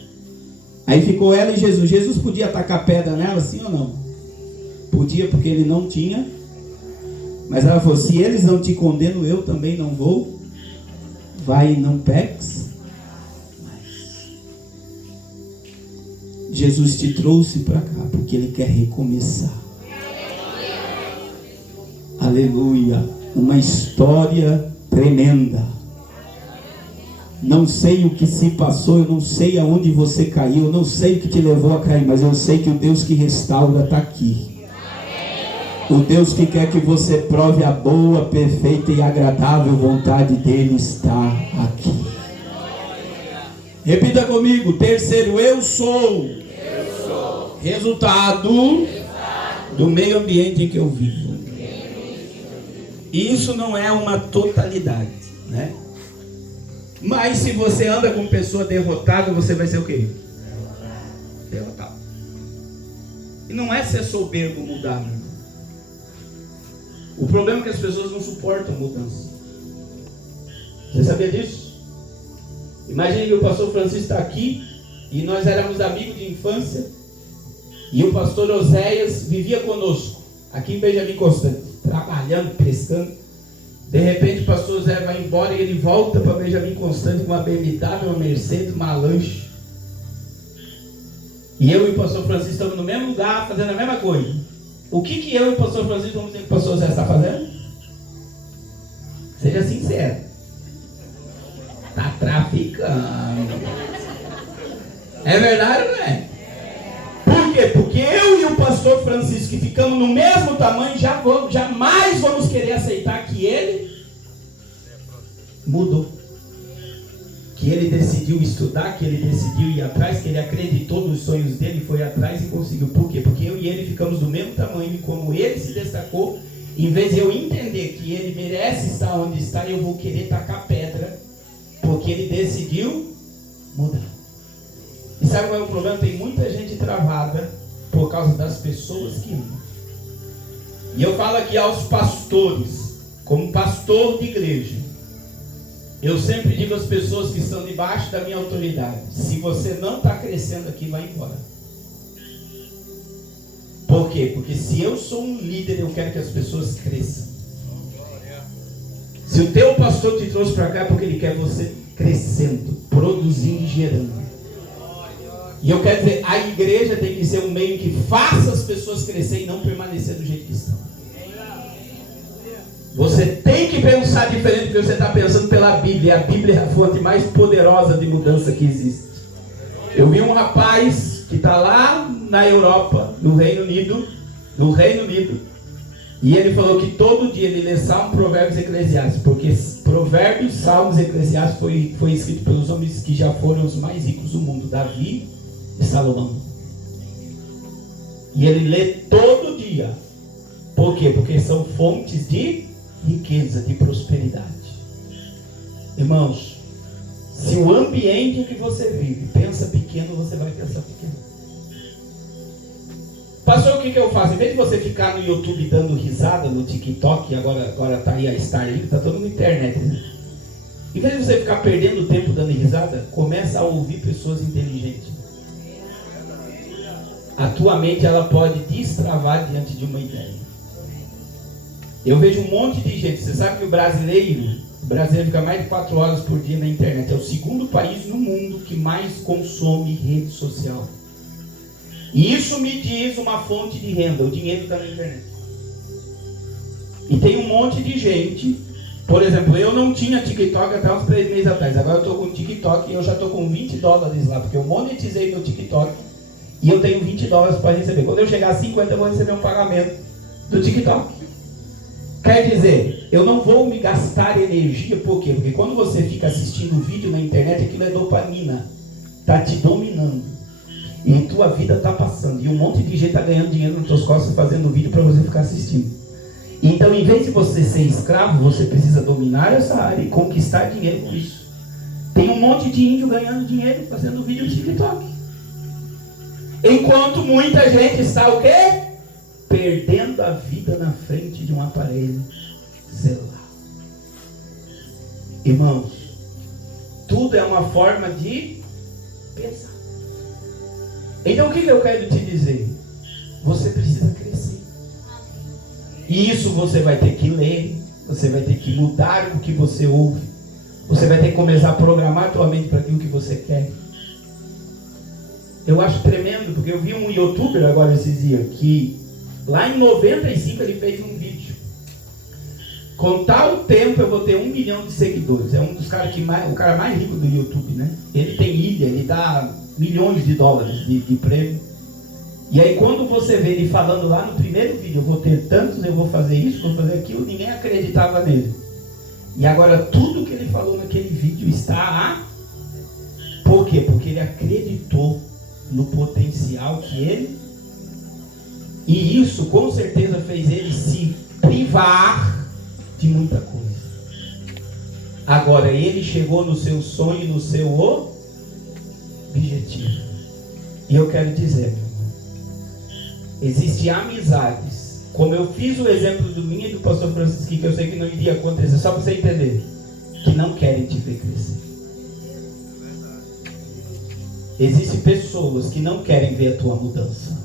Aí ficou ela e Jesus. Jesus podia atacar pedra nela, sim ou não? Podia, porque ele não tinha. Mas ela falou: se eles não te condenam, eu também não vou. Vai e não peques. Jesus te trouxe para cá porque ele quer recomeçar. Aleluia. Uma história tremenda. Não sei o que se passou, eu não sei aonde você caiu, eu não sei o que te levou a cair, mas eu sei que o Deus que restaura está aqui. O Deus que quer que você prove a boa, perfeita e agradável vontade dele está aqui. Repita comigo. Terceiro, eu sou resultado do meio ambiente em que eu vivo. Isso não é uma totalidade, né? Mas se você anda com pessoa derrotada, você vai ser o quê? Derrotado. E não é ser soberbo mudar, meu irmão. O problema é que as pessoas não suportam mudança. Você sabia disso? Imagine que o pastor Francisco está aqui e nós éramos amigos de infância e o pastor Oséias vivia conosco aqui em Benjamin Constante, trabalhando, pescando. De repente o pastor Zé vai embora e ele volta para Benjamin Constante com uma BMW, uma Mercedes, uma lanche. E eu e o pastor Francisco estamos no mesmo lugar fazendo a mesma coisa. O que eu e o pastor Francisco vamos dizer que o pastor Zé está fazendo? Seja sincero. Está traficando. É verdade ou não é? Por quê? Porque eu e o pastor Francisco, que ficamos no mesmo tamanho, jamais vamos querer aceitar que ele mudou. Que ele decidiu estudar, que ele decidiu ir atrás, que ele acreditou nos sonhos dele, foi atrás e conseguiu. Por quê? Porque eu e ele ficamos do mesmo tamanho, e como ele se destacou, em vez de eu entender que ele merece estar onde está, eu vou querer tacar pedra, porque ele decidiu mudar. E sabe qual é o problema? Tem muita gente travada por causa das pessoas que amam. E eu falo aqui aos pastores, como pastor de igreja, eu sempre digo às pessoas que estão debaixo da minha autoridade: se você não está crescendo aqui, vai embora. Por quê? Porque se eu sou um líder, eu quero que as pessoas cresçam. Se o teu pastor te trouxe para cá, é porque ele quer você crescendo, produzindo e gerando. E eu quero dizer, a igreja tem que ser um meio que faça as pessoas crescer e não permanecer do jeito que estão. Você tem que pensar diferente do que você está pensando pela Bíblia. A Bíblia é a fonte mais poderosa de mudança que existe. Eu vi um rapaz que está lá na Europa, no Reino Unido, e ele falou que todo dia ele lê Salmos, Provérbios e Eclesiastes, porque Provérbios, Salmos e Eclesiastes foi escrito pelos homens que já foram os mais ricos do mundo, Davi e Salomão. E ele lê todo dia. Por quê? Porque são fontes de riqueza, de prosperidade. Irmãos, se o ambiente em que você vive pensa pequeno, você vai pensar pequeno. Pastor, o que eu faço? Em vez de você ficar no YouTube dando risada, no TikTok, agora tá aí a Starlink, tá todo na internet, né? Em vez de você ficar perdendo tempo dando risada, começa a ouvir pessoas inteligentes. A tua mente, ela pode destravar diante de uma ideia. Eu vejo um monte de gente. Você sabe que o brasileiro, O Brasil fica mais de 4 horas por dia na internet. É o segundo país no mundo que mais consome rede social. E isso me diz uma fonte de renda. O dinheiro está na internet. E tem um monte de gente. Por exemplo, eu não tinha TikTok até uns 3 meses atrás. Agora eu estou com TikTok e eu já estou com $20 lá. Porque eu monetizei meu TikTok. E eu tenho $20 para receber. Quando eu chegar a 50, eu vou receber um pagamento do TikTok. Quer dizer, eu não vou me gastar energia. Por quê? Porque quando você fica assistindo vídeo na internet, aquilo é dopamina. Está te dominando. E tua vida está passando. E um monte de gente está ganhando dinheiro nas tuas costas fazendo vídeo para você ficar assistindo. Então, em vez de você ser escravo, você precisa dominar essa área e conquistar dinheiro com isso. Tem um monte de índio ganhando dinheiro fazendo vídeo no TikTok. Enquanto muita gente está o quê? Perdendo a vida na frente de um aparelho celular. Irmãos, tudo é uma forma de pensar. Então o que eu quero te dizer? Você precisa crescer. E isso você vai ter que ler, você vai ter que mudar o que você ouve, você vai ter que começar a programar a tua mente para aquilo que você quer. Eu acho tremendo, porque eu vi um youtuber agora esses dias, que lá em 95 ele fez um vídeo. Com tal tempo eu vou ter 1 milhão de seguidores. É um dos caras o cara mais rico do YouTube, né? Ele tem ilha, ele dá milhões de dólares de prêmio. E aí quando você vê ele falando lá no primeiro vídeo, eu vou ter tantos, eu vou fazer isso, vou fazer aquilo, ninguém acreditava nele. E agora tudo que ele falou naquele vídeo está lá. Por quê? Porque ele acreditou no potencial que ele... E isso com certeza fez ele se privar de muita coisa. Agora ele chegou no seu sonho, no seu objetivo. E eu quero dizer, meu irmão, existem amizades, como eu fiz o exemplo do minha e do pastor Francisco, que eu sei que não iria acontecer, só para você entender, que não querem te ver crescer. Existem pessoas que não querem ver a tua mudança.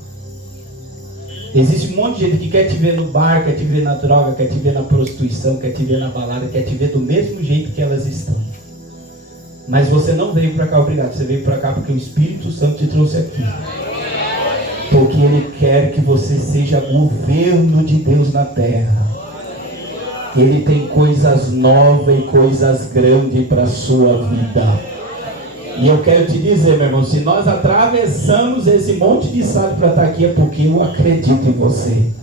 Existe um monte de gente que quer te ver no bar, quer te ver na droga, quer te ver na prostituição, quer te ver na balada, quer te ver do mesmo jeito que elas estão. Mas você não veio para cá obrigado, você veio para cá porque o Espírito Santo te trouxe aqui. Porque Ele quer que você seja governo de Deus na terra. Ele tem coisas novas e coisas grandes para a sua vida. E eu quero te dizer, meu irmão, se nós atravessamos esse monte de sábio para estar aqui, é porque eu acredito em você.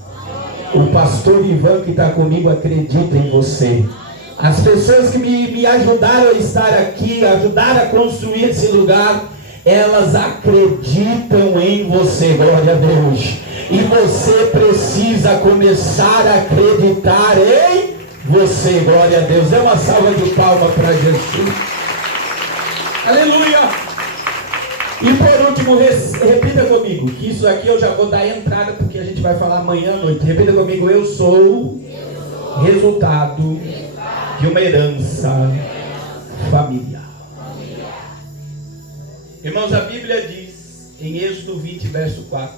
O pastor Ivan que está comigo acredita em você. As pessoas que me ajudaram a estar aqui, ajudaram a construir esse lugar, elas acreditam em você, glória a Deus. E você precisa começar a acreditar em você, glória a Deus. É uma salva de palmas para Jesus. Aleluia! E por último, repita comigo, que isso aqui eu já vou dar entrada, porque a gente vai falar amanhã à noite. Repita comigo, eu sou resultado de uma herança familiar. Irmãos, a Bíblia diz, em Êxodo 20, verso 4,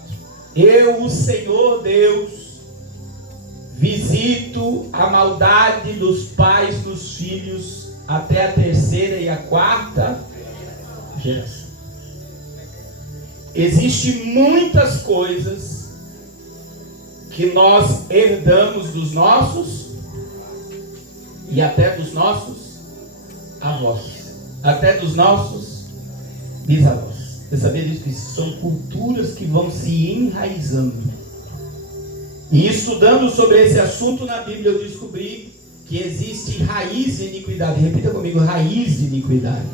eu, o Senhor Deus, visito a maldade dos pais dos filhos até a 3ª e a 4ª geração. Existem muitas coisas que nós herdamos dos nossos e até dos nossos avós, até dos nossos bisavós. Você sabia disso? Que são culturas que vão se enraizando. E estudando sobre esse assunto na Bíblia, eu descobri que existe raiz de iniquidade. Repita comigo, raiz de iniquidade.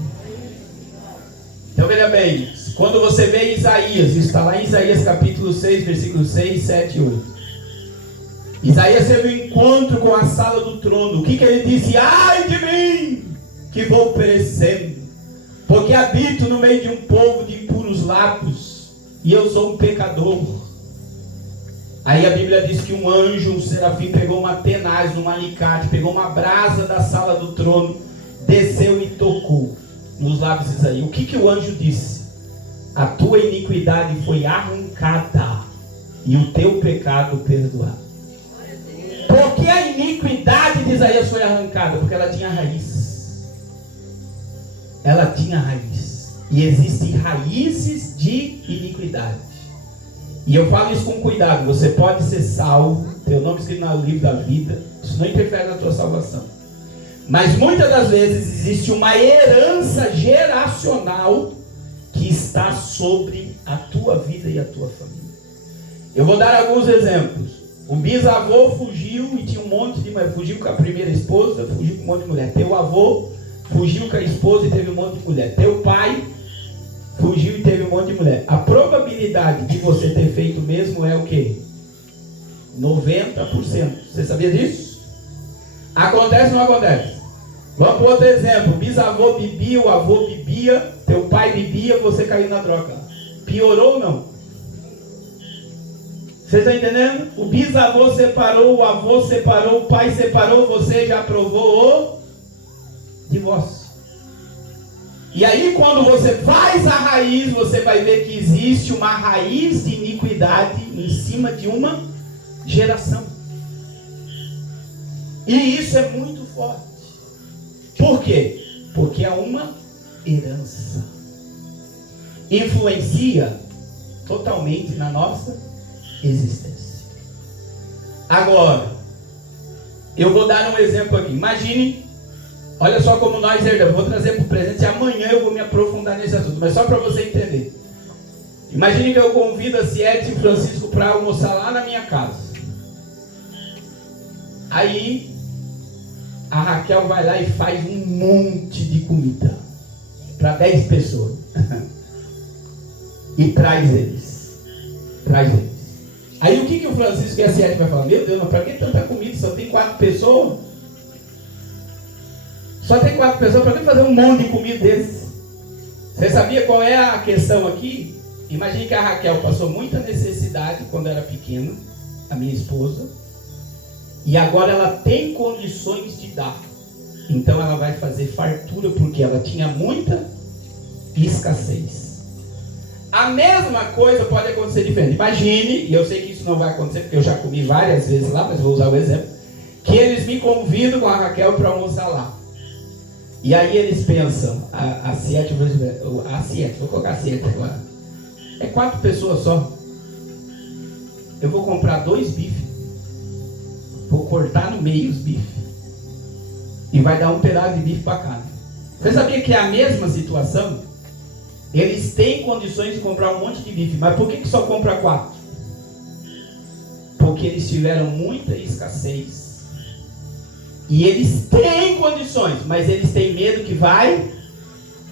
Então veja bem, quando você vê Isaías, isso está lá em Isaías capítulo 6, versículos 6, 7 e 8. Isaías teve um encontro com a sala do trono. O que ele disse? Ai de mim, que vou perecendo, porque habito no meio de um povo de impuros lábios, e eu sou um pecador. Aí a Bíblia diz que um anjo, um serafim, pegou uma tenaz, um alicate, pegou uma brasa da sala do trono, desceu e tocou nos lábios de Isaías. O que o anjo disse? A tua iniquidade foi arrancada e o teu pecado perdoado. Porque a iniquidade de que Isaías foi arrancada? Porque ela tinha raiz. Ela tinha raiz. E existem raízes de iniquidade. E eu falo isso com cuidado. Você pode ser salvo, ter o nome escrito no livro da vida. Isso não interfere na tua salvação. Mas muitas das vezes existe uma herança geracional que está sobre a tua vida e a tua família. Eu vou dar alguns exemplos. O bisavô fugiu e tinha um monte de mulher. Fugiu com a primeira esposa, fugiu com um monte de mulher. Teu avô fugiu com a esposa e teve um monte de mulher. Teu pai fugiu e teve um monte de mulher. A probabilidade de você ter feito o mesmo é o quê? 90%. Você sabia disso? Acontece ou não acontece? Vamos para outro exemplo. O bisavô bebia, o avô bebia, teu pai bebia, você caiu na droga. Piorou ou não? Vocês estão entendendo? O bisavô separou, o avô separou, o pai separou, você já aprovou o divórcio. E aí quando você faz a raiz, você vai ver que existe uma raiz de iniquidade em cima de uma geração. E isso é muito forte. Por quê? Porque é uma herança. Influencia totalmente na nossa existência. Agora, eu vou dar um exemplo aqui. Imagine, olha só como nós herdamos. Vou trazer para o presente e amanhã eu vou me aprofundar nesse assunto. Mas só para você entender. Imagine que eu convido a Ciete e o Francisco para almoçar lá na minha casa. Aí a Raquel vai lá e faz um monte de comida para 10 pessoas e traz eles. Aí o que o Francisco e a Ciete vai falar? Meu Deus, mas para que tanta comida? Só tem 4 pessoas? Só tem 4 pessoas, para que fazer um monte de comida desses? Você sabia qual é a questão aqui? Imagine que a Raquel passou muita necessidade quando era pequena, a minha esposa, e agora ela tem condições de dar. Então ela vai fazer fartura porque ela tinha muita escassez. A mesma coisa pode acontecer diferente. Imagine, e eu sei que isso não vai acontecer porque eu já comi várias vezes lá, mas vou usar o exemplo, que eles me convidam com a Raquel para almoçar lá. E aí eles pensam, a Ciete, vou colocar a Ciete agora. É 4 pessoas só. Eu vou comprar 2 bifes. Vou cortar no meio os bifes. E vai dar um pedaço de bife para cada. Você sabia que é a mesma situação? Eles têm condições de comprar um monte de bife. Mas por que só compra 4? Porque eles tiveram muita escassez. E eles têm condições, mas eles têm medo que vai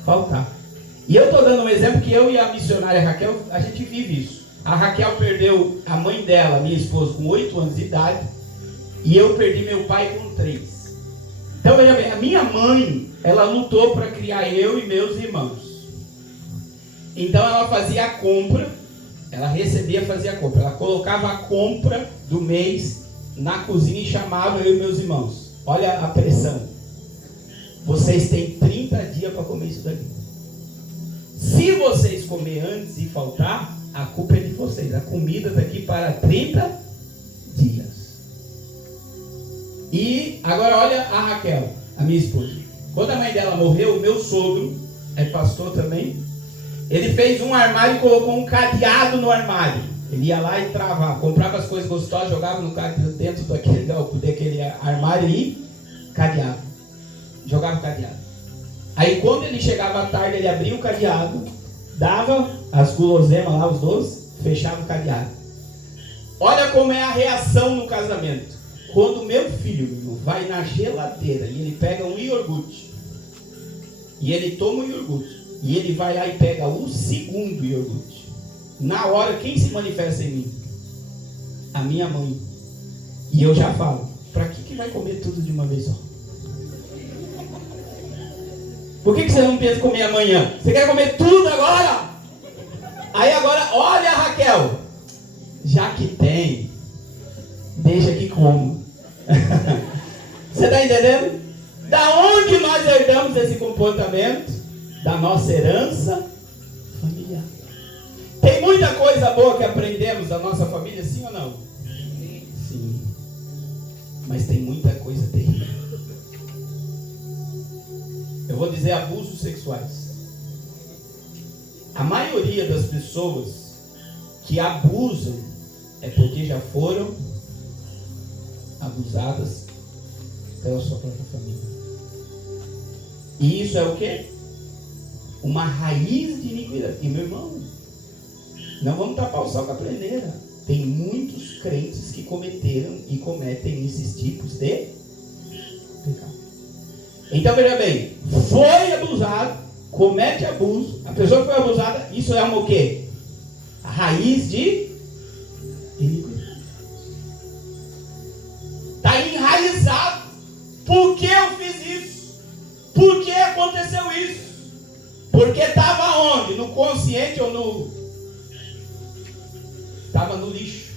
faltar. E eu estou dando um exemplo que eu e a missionária Raquel, a gente vive isso. A Raquel perdeu a mãe dela, minha esposa, com 8 anos de idade. E eu perdi meu pai com 3. Então, veja bem, a minha mãe, ela lutou para criar eu e meus irmãos. Então, ela fazia a compra, ela recebia, fazia a compra. Ela colocava a compra do mês na cozinha e chamava eu e meus irmãos. Olha a pressão. Vocês têm 30 dias para comer isso daqui. Se vocês comer antes e faltar, a culpa é de vocês. A comida está aqui para 30 dias. E agora olha a Raquel, a minha esposa. Quando a mãe dela morreu, o meu sogro, é pastor também, ele fez um armário e colocou um cadeado no armário. Ele ia lá e travava, comprava as coisas gostosas, jogava no cadeado dentro daquele armário e cadeado. Jogava o cadeado. Aí quando ele chegava à tarde, ele abria o cadeado, dava as guloseimas lá, os doces, fechava o cadeado. Olha como é a reação no casamento. Quando meu filho vai na geladeira e ele pega um iogurte, e ele toma o iogurte, e ele vai lá e pega o segundo iogurte, na hora, quem se manifesta em mim? A minha mãe. E eu já falo, para que vai comer tudo de uma vez só? Por que você não pensa em comer amanhã? Você quer comer tudo agora? Aí agora, olha, Raquel, já que tem, deixa que como. Você está entendendo? Da onde nós herdamos esse comportamento? Da nossa herança familiar. Tem muita coisa boa que aprendemos da nossa família, sim ou não? Sim. mas tem muita coisa terrível. Eu vou dizer abusos sexuais. A maioria das pessoas que abusam é porque já foram abusadas pela sua própria família. E isso é o quê? Uma raiz de iniquidade. E meu irmão, não vamos tapar o sol com a peneira. Tem muitos crentes que cometeram e cometem esses tipos de pecado. Então veja bem, foi abusado, comete abuso, a pessoa que foi abusada, isso é o quê? A raiz de iniquidade. Está enraizado. Por que eu fiz isso? Por que aconteceu isso? Porque estava onde? No consciente ou no... Estava no lixo.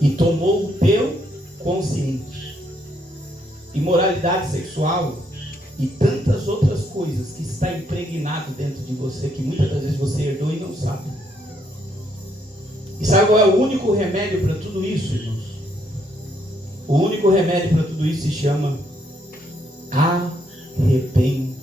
E tomou o teu consciente. Imoralidade sexual e tantas outras coisas que está impregnado dentro de você, que muitas das vezes você herdou e não sabe. E sabe qual é o único remédio para tudo isso, irmãos? O único remédio para tudo isso se chama arrependimento.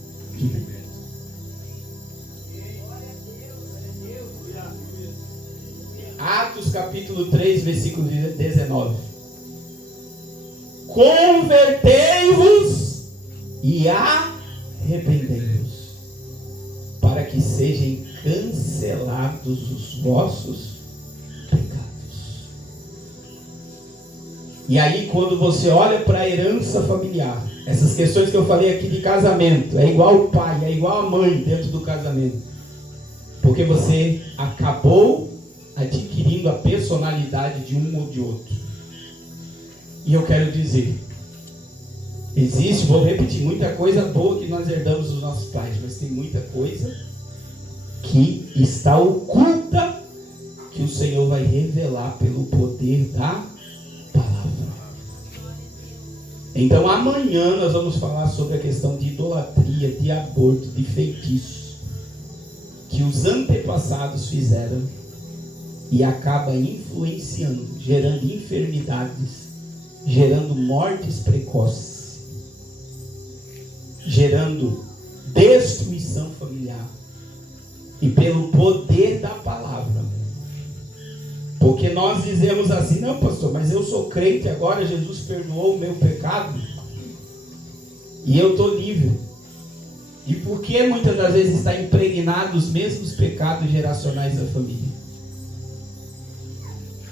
Atos capítulo 3, versículo 19. Convertei-vos e arrependei-vos, para que sejam cancelados os vossos pecados. E aí, quando você olha para a herança familiar, essas questões que eu falei aqui de casamento, é igual o pai, é igual a mãe dentro do casamento, porque você acabou adquirindo a personalidade de um ou de outro. E eu quero dizer, existe, vou repetir, muita coisa boa que nós herdamos dos nossos pais, mas tem muita coisa que está oculta, que o Senhor vai revelar pelo poder da palavra. Então amanhã nós vamos falar sobre a questão de idolatria, de aborto, de feitiço, que os antepassados fizeram e acaba influenciando, gerando enfermidades, gerando mortes precoces, gerando destruição familiar, e pelo poder da palavra. Porque nós dizemos assim: não, pastor, mas eu sou crente agora, Jesus perdoou o meu pecado e eu estou livre. E por que muitas das vezes está impregnado os mesmos pecados geracionais da família?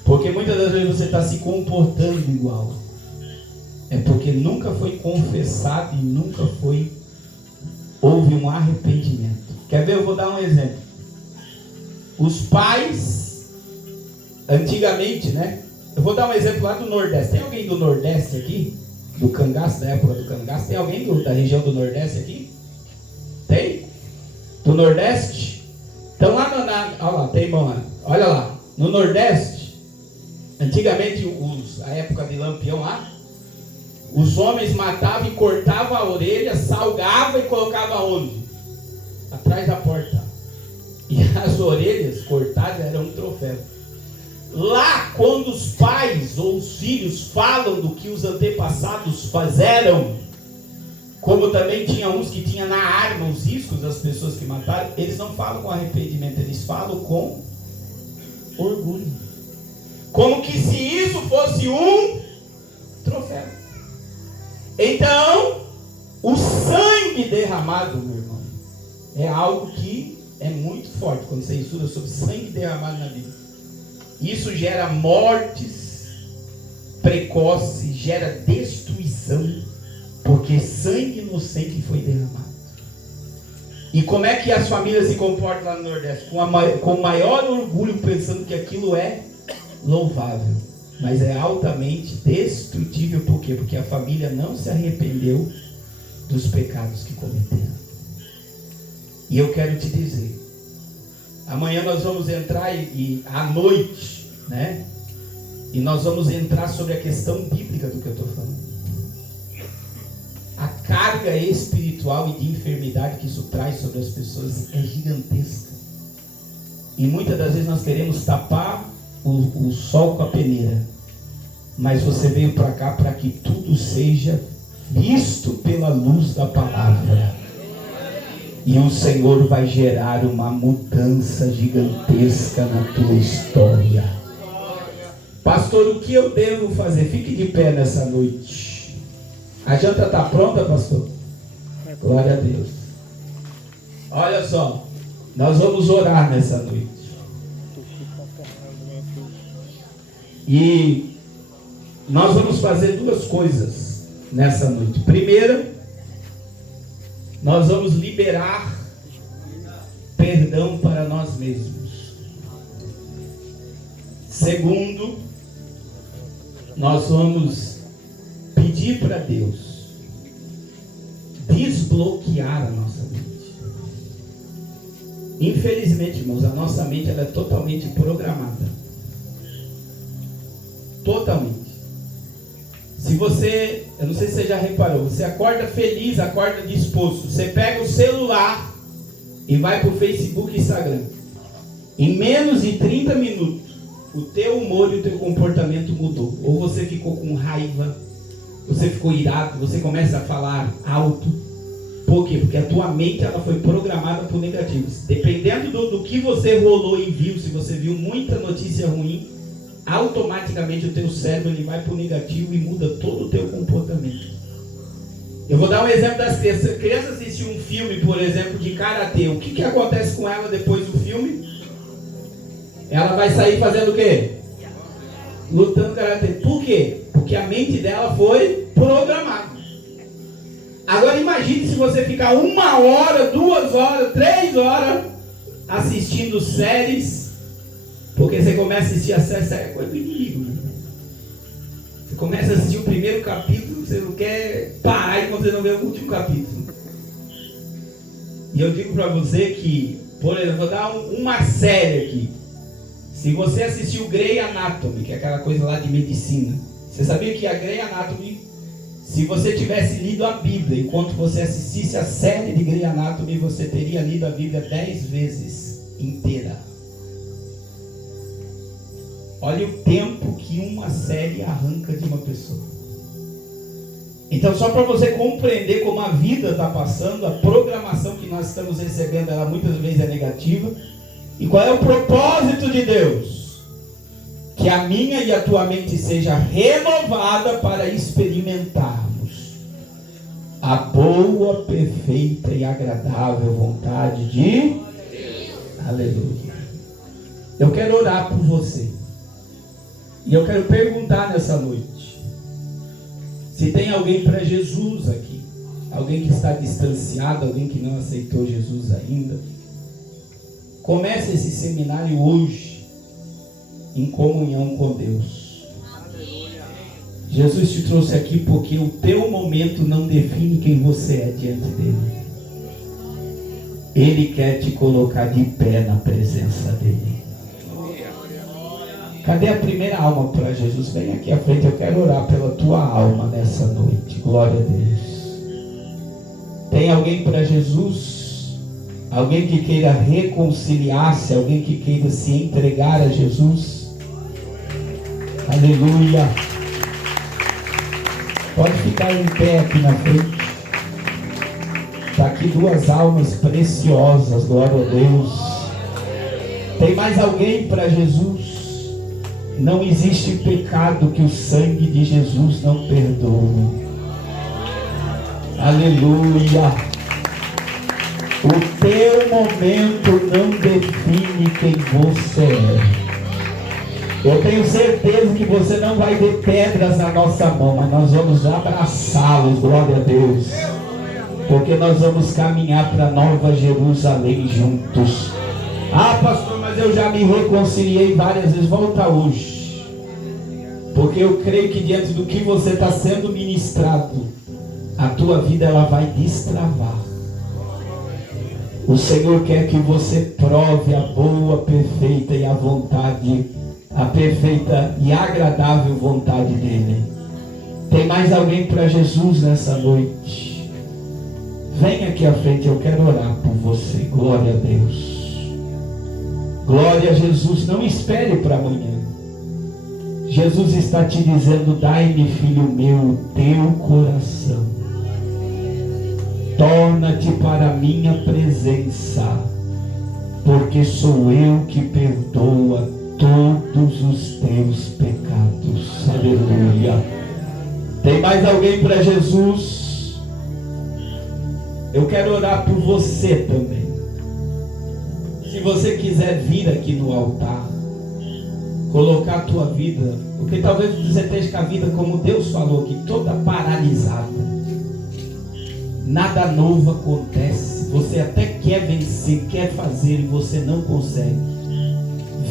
Porque muitas das vezes você está se comportando igual. É porque nunca foi confessado e nunca houve um arrependimento. Quer ver? Eu vou dar um exemplo. Os pais, antigamente, né? Eu vou dar um exemplo lá do Nordeste. Tem alguém do Nordeste aqui? Do cangaço, da época do cangaço? Tem alguém da região do Nordeste aqui? Tem? Do Nordeste? Então lá olha lá, tem irmão lá. Olha lá. No Nordeste, antigamente, a época de Lampião lá, os homens matavam e cortavam a orelha, salgavam e colocavam onde? Atrás da porta. E as orelhas cortadas eram um troféu. Lá, quando os pais ou os filhos falam do que os antepassados fizeram, como também tinha uns que tinham na arma os riscos das pessoas que mataram, eles não falam com arrependimento, eles falam com orgulho. Como que se isso fosse um troféu. Então, o sangue derramado, meu irmão, é algo que é muito forte. Quando você estuda sobre sangue derramado na Bíblia, isso gera mortes precoces, gera destruição, porque sangue inocente foi derramado. E como é que as famílias se comportam lá no Nordeste? Com maior orgulho, pensando que aquilo é louvável, mas é altamente destrutível. Por quê? Porque a família não se arrependeu dos pecados que cometeram. E eu quero te dizer, amanhã nós vamos entrar à noite, né? E nós vamos entrar sobre a questão bíblica do que eu estou falando. A carga espiritual e de enfermidade que isso traz sobre as pessoas é gigantesca. E muitas das vezes nós queremos tapar o sol com a peneira. mas você veio para cá para que tudo seja visto pela luz da palavra. E o Senhor vai gerar uma mudança gigantesca na tua história. Pastor, o que eu devo fazer? Fique de pé nessa noite. A janta está pronta, pastor? Glória a Deus. Olha só, nós vamos orar nessa noite. E nós vamos fazer duas coisas nessa noite. Primeira, nós vamos liberar perdão para nós mesmos. Segundo, nós vamos pedir para Deus desbloquear a nossa mente. Infelizmente, irmãos, a nossa mente ela é totalmente programada. Totalmente. Se você, eu não sei se você já reparou, você acorda feliz, acorda disposto, você pega o celular e vai para o Facebook e Instagram. Em menos de 30 minutos, o teu humor e o teu comportamento mudou. Ou você ficou com raiva, você ficou irado, você começa a falar alto. Por quê? Porque a tua mente ela foi programada por negativos. Dependendo do que você rolou e viu, se você viu muita notícia ruim, automaticamente o teu cérebro ele vai para o negativo e muda todo o teu comportamento. Eu vou dar um exemplo das crianças. Se a criança assistir um filme, por exemplo, de karatê, o que acontece com ela depois do filme? Ela vai sair fazendo o quê? Lutando karatê. Por quê? Porque a mente dela foi programada. Agora imagine se você ficar 1 hora, 2 horas, 3 horas assistindo séries. Porque você começa a assistir a série é coisa do inimigo, né? Você começa a assistir o primeiro capítulo, você não quer parar enquanto você não vê o último capítulo. E eu digo para você que, por exemplo, vou dar uma série aqui. Se você assistiu Grey Anatomy, que é aquela coisa lá de medicina, você sabia que a Grey Anatomy, se você tivesse lido a Bíblia, enquanto você assistisse a série de Grey Anatomy, você teria lido a Bíblia 10 vezes inteira. Olha o tempo que uma série arranca de uma pessoa. Então, só para você compreender como a vida está passando, a programação que nós estamos recebendo, ela muitas vezes é negativa. E qual é o propósito de Deus? Que a minha e a tua mente seja renovada para experimentarmos a boa, perfeita e agradável vontade de Deus. Aleluia. Eu quero orar por você. E eu quero perguntar nessa noite, se tem alguém para Jesus aqui, alguém que está distanciado, alguém que não aceitou Jesus ainda. Comece esse seminário hoje, em comunhão com Deus. Jesus te trouxe aqui porque o teu momento não define quem você é diante dele. Ele quer te colocar de pé na presença dele. Cadê a primeira alma para Jesus? Vem aqui à frente, eu quero orar pela tua alma nessa noite. Glória a Deus. Tem alguém para Jesus? Alguém que queira reconciliar-se? Alguém que queira se entregar a Jesus? Aleluia. Pode ficar em pé aqui na frente. Está aqui 2 almas preciosas. Glória a Deus. Tem mais alguém para Jesus? Não existe pecado que o sangue de Jesus não perdoe. Aleluia. O teu momento não define quem você é. Eu tenho certeza que você não vai ver pedras na nossa mão, mas nós vamos abraçá-los, glória a Deus. Porque nós vamos caminhar para Nova Jerusalém juntos. Ah, pastor, mas eu já me reconciliei várias vezes. Volta hoje. Porque eu creio que diante do que você está sendo ministrado, a tua vida ela vai destravar. O Senhor quer que você prove a boa, perfeita e a vontade, a perfeita e agradável vontade dele. Tem mais alguém para Jesus nessa noite? Vem aqui à frente, eu quero orar por você. Glória a Deus. Glória a Jesus. Não espere para amanhã. Jesus está te dizendo: dai-me, filho meu, o teu coração. Torna-te para a minha presença, porque sou eu que perdoa todos os teus pecados. Aleluia. Tem mais alguém para Jesus? Eu quero orar por você também. Se você quiser vir aqui no altar, colocar a tua vida, porque talvez você esteja com a vida, como Deus falou aqui, toda paralisada. Nada novo acontece. Você até quer vencer, quer fazer e você não consegue.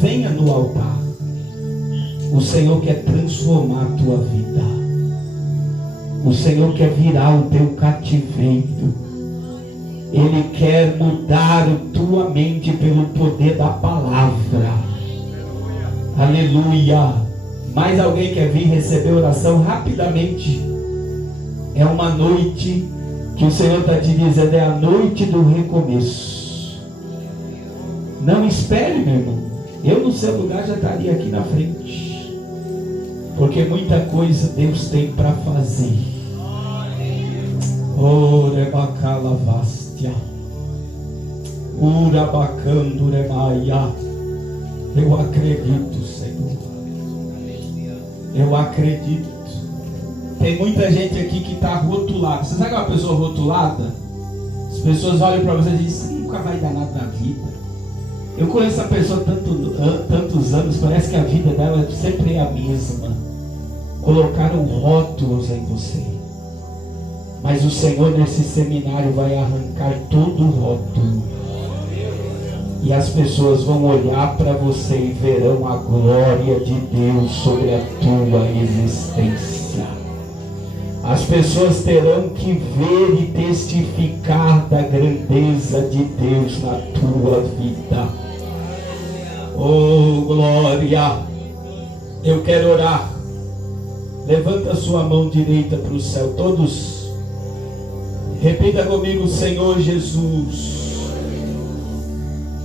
Venha no altar. O Senhor quer transformar a tua vida. O Senhor quer virar o teu cativeiro. Ele quer mudar a tua mente pelo poder da palavra. Aleluia. Mais alguém quer vir receber oração rapidamente? É uma noite que o Senhor está te dizendo, é a noite do recomeço. Não espere, meu irmão. Eu no seu lugar já estaria aqui na frente, porque muita coisa Deus tem para fazer. Orebacala vastia, urabacando remaia. Eu acredito, Senhor. Eu acredito. Tem muita gente aqui que está rotulada. Você sabe uma pessoa rotulada? As pessoas olham para você e dizem: você nunca vai dar nada na vida. Eu conheço essa pessoa tantos anos, parece que a vida dela sempre é a mesma. Colocaram rótulos em você. Mas o Senhor nesse seminário vai arrancar todo o rótulo. E as pessoas vão olhar para você e verão a glória de Deus sobre a tua existência. As pessoas terão que ver e testificar da grandeza de Deus na tua vida. Oh, glória! Eu quero orar. Levanta a sua mão direita para o céu. Todos, repita comigo: Senhor Jesus.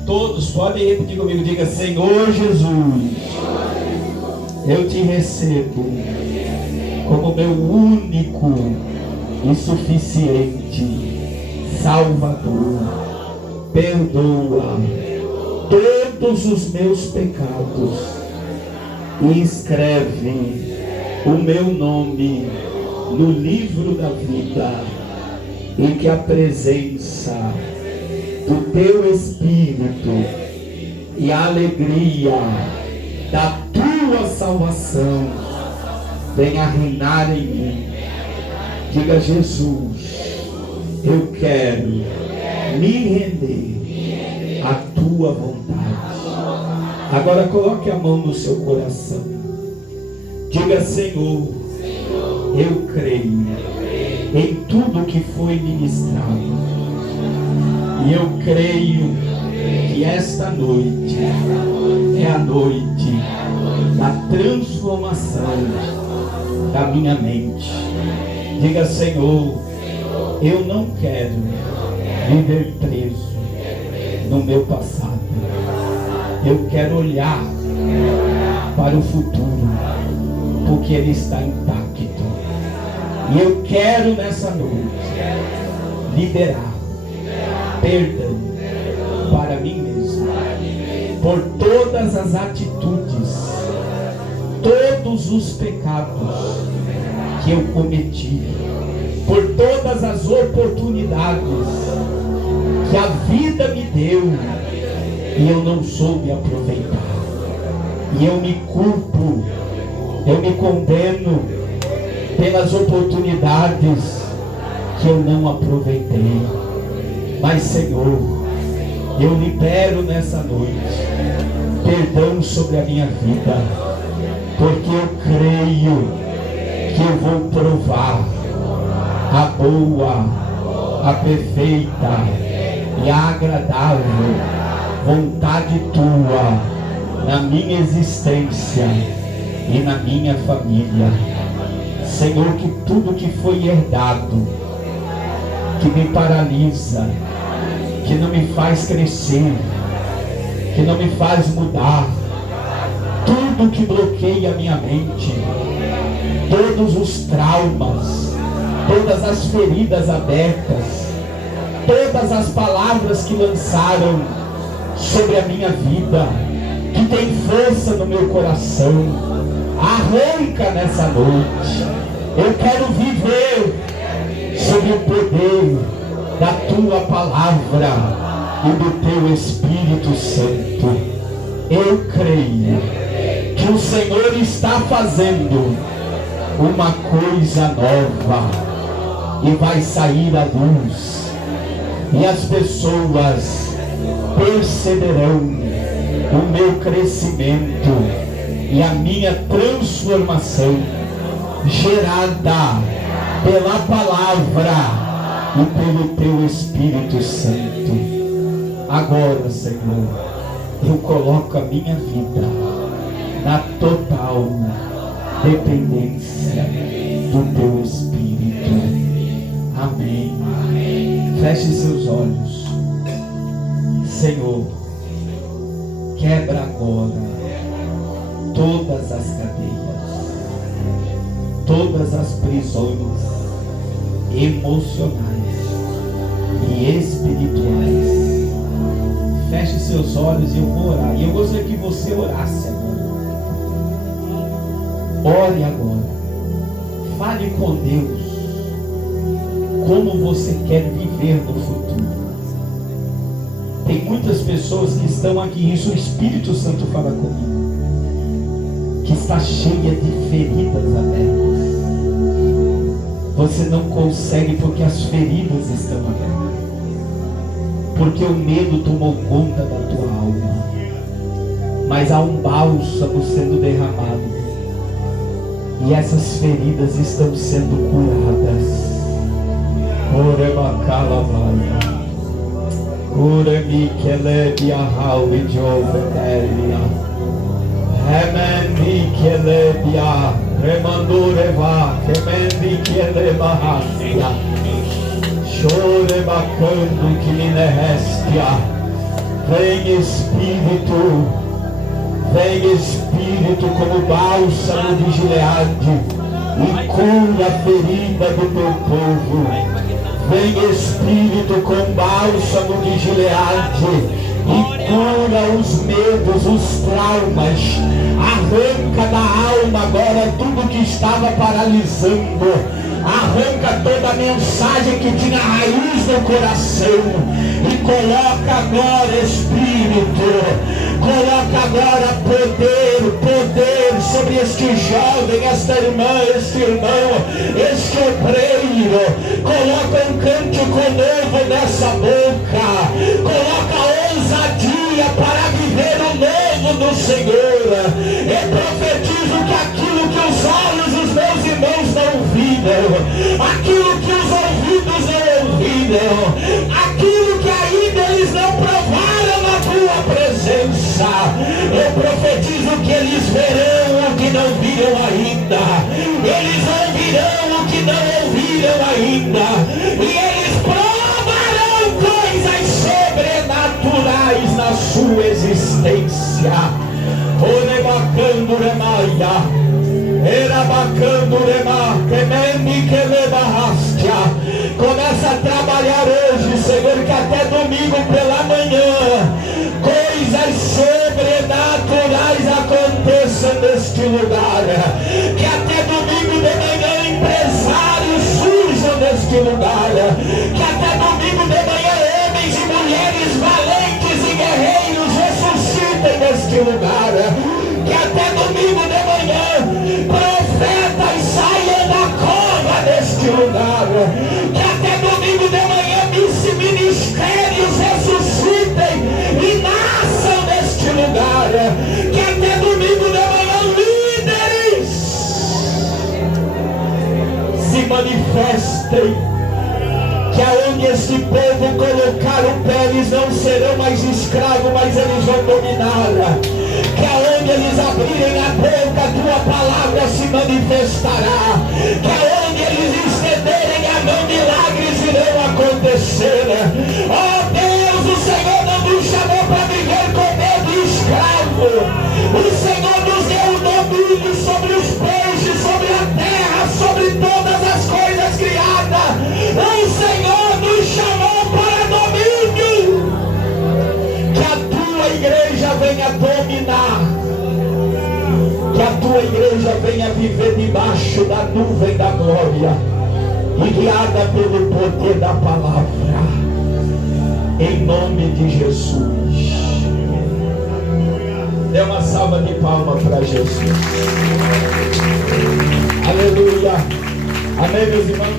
Todos podem repetir comigo. Diga: Senhor Jesus, eu te recebo como meu único e suficiente Salvador. Perdoa todos os meus pecados e escreve o meu nome no livro da vida, e que a presença do teu Espírito e a alegria da tua salvação venha reinar em mim. Diga: Jesus, eu quero me render à tua vontade. Agora coloque a mão no seu coração. Diga: Senhor, eu creio em tudo que foi ministrado. E eu creio que esta noite é a noite da transformação da minha mente. Diga: Senhor, eu não quero viver preso no meu passado. Eu quero olhar para o futuro, porque ele está intacto. E eu quero nessa noite liberar perdão para mim mesmo por todas as atitudes, todos os pecados que eu cometi, por todas as oportunidades que a vida me deu e eu não soube aproveitar. E eu me culpo, eu me condeno pelas oportunidades que eu não aproveitei. Mas, Senhor, eu libero nessa noite perdão sobre a minha vida, porque eu creio que eu vou provar a boa, a perfeita e a agradável vontade tua na minha existência e na minha família. Senhor, que tudo que foi herdado, que me paralisa, que não me faz crescer, que não me faz mudar, tudo que bloqueia a minha mente, todos os traumas, todas as feridas abertas, todas as palavras que lançaram sobre a minha vida, que tem força no meu coração, arranca nessa noite. Eu quero viver sob o poder da tua palavra e do teu Espírito Santo. Eu creio que o Senhor está fazendo uma coisa nova e vai sair à luz, e as pessoas perceberão o meu crescimento e a minha transformação gerada pela palavra e pelo teu Espírito Santo. Agora, Senhor, eu coloco a minha vida na total dependência do teu Espírito. Amém. Feche seus olhos. Senhor, quebra agora todas as cadeias, todas as prisões emocionais e espirituais. Feche seus olhos e eu vou orar. E eu gostaria que você orasse agora. Ore agora. Fale com Deus como você quer viver no futuro. Tem muitas pessoas que estão aqui, isso o Espírito Santo fala comigo, que está cheia de feridas abertas. Você não consegue porque as feridas estão abertas, porque o medo tomou conta da tua alma. Mas há um bálsamo sendo derramado, e essas feridas estão sendo curadas. Orebacalavaia, Uremikelebia, Remenikelebia, Remandureva, Remenikelebahastia, Chorebacando Kilinerestia. Vem Espírito como bálsamo de Gileade e cura a ferida do teu povo. Vem Espírito com bálsamo de Gileade e cura os medos, os traumas. Arranca da alma agora tudo que estava paralisando. Arranca toda a mensagem que tinha raiz no coração e coloca agora, Espírito, coloca agora poder sobre este jovem, esta irmã, este irmão, este obreiro. Coloca um cântico novo nessa boca, coloca ousadia para viver o novo do Senhor. Eu profetizo que aquilo que os olhos dos meus irmãos não viram, aquilo que os ouvidos não ouviram, aquilo que ainda eles não provaram na tua presença, eu profetizo que eles verão o que não viram ainda, eles ouvirão o que não ouviram ainda, e eles provarão coisas sobrenaturais na sua existência. Orebacando remaia, erabacando rema, kemeni kelebahastia. Começa a trabalhar hoje, Senhor, que até domingo pela manhã coisas sobrenaturais aconteçam neste lugar. Que até domingo de manhã empresários surjam neste lugar. Que até domingo de manhã homens e mulheres valentes e guerreiros ressuscitem neste lugar. Que até domingo de manhã profetas saiam da cova deste lugar. Que até domingo de manhã ministérios ressuscitem e nasçam neste lugar. Que até domingo de manhã líderes se manifestem. Que aonde este povo colocar o pé, eles não serão mais escravos, mas eles vão dominar. Que aonde eles abrirem a boca, a tua palavra se manifestará. Que aonde eles estenderem a mão, milagres irão acontecer. Oh Deus, o Senhor não nos chamou para viver com medo escravo. O Senhor nos venha dominar, que a tua igreja venha viver debaixo da nuvem da glória e guiada pelo poder da palavra, em nome de Jesus. Dê uma salva de palmas para Jesus. Aleluia. Amém, meus irmãos?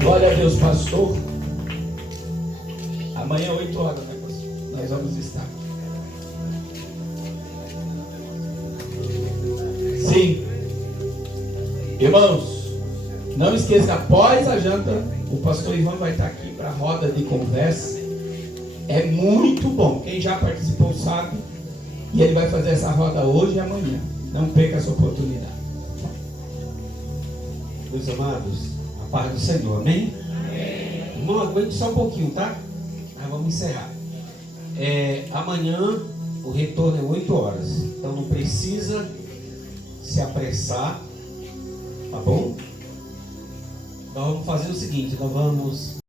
Glória a Deus, pastor. Amanhã 8 horas, né, pastor? Nós vamos estar. Sim. Irmãos, não esqueça, após a janta, o pastor Ivan vai estar aqui para a roda de conversa. É muito bom. Quem já participou sabe. E ele vai fazer essa roda hoje e amanhã. Não perca essa oportunidade. Meus amados, a paz do Senhor, amém? Amém. Irmão, aguente só um pouquinho, tá? Nós vamos encerrar. Amanhã o retorno é 8 horas. Então não precisa se apressar, tá bom? Nós vamos fazer o seguinte, nós vamos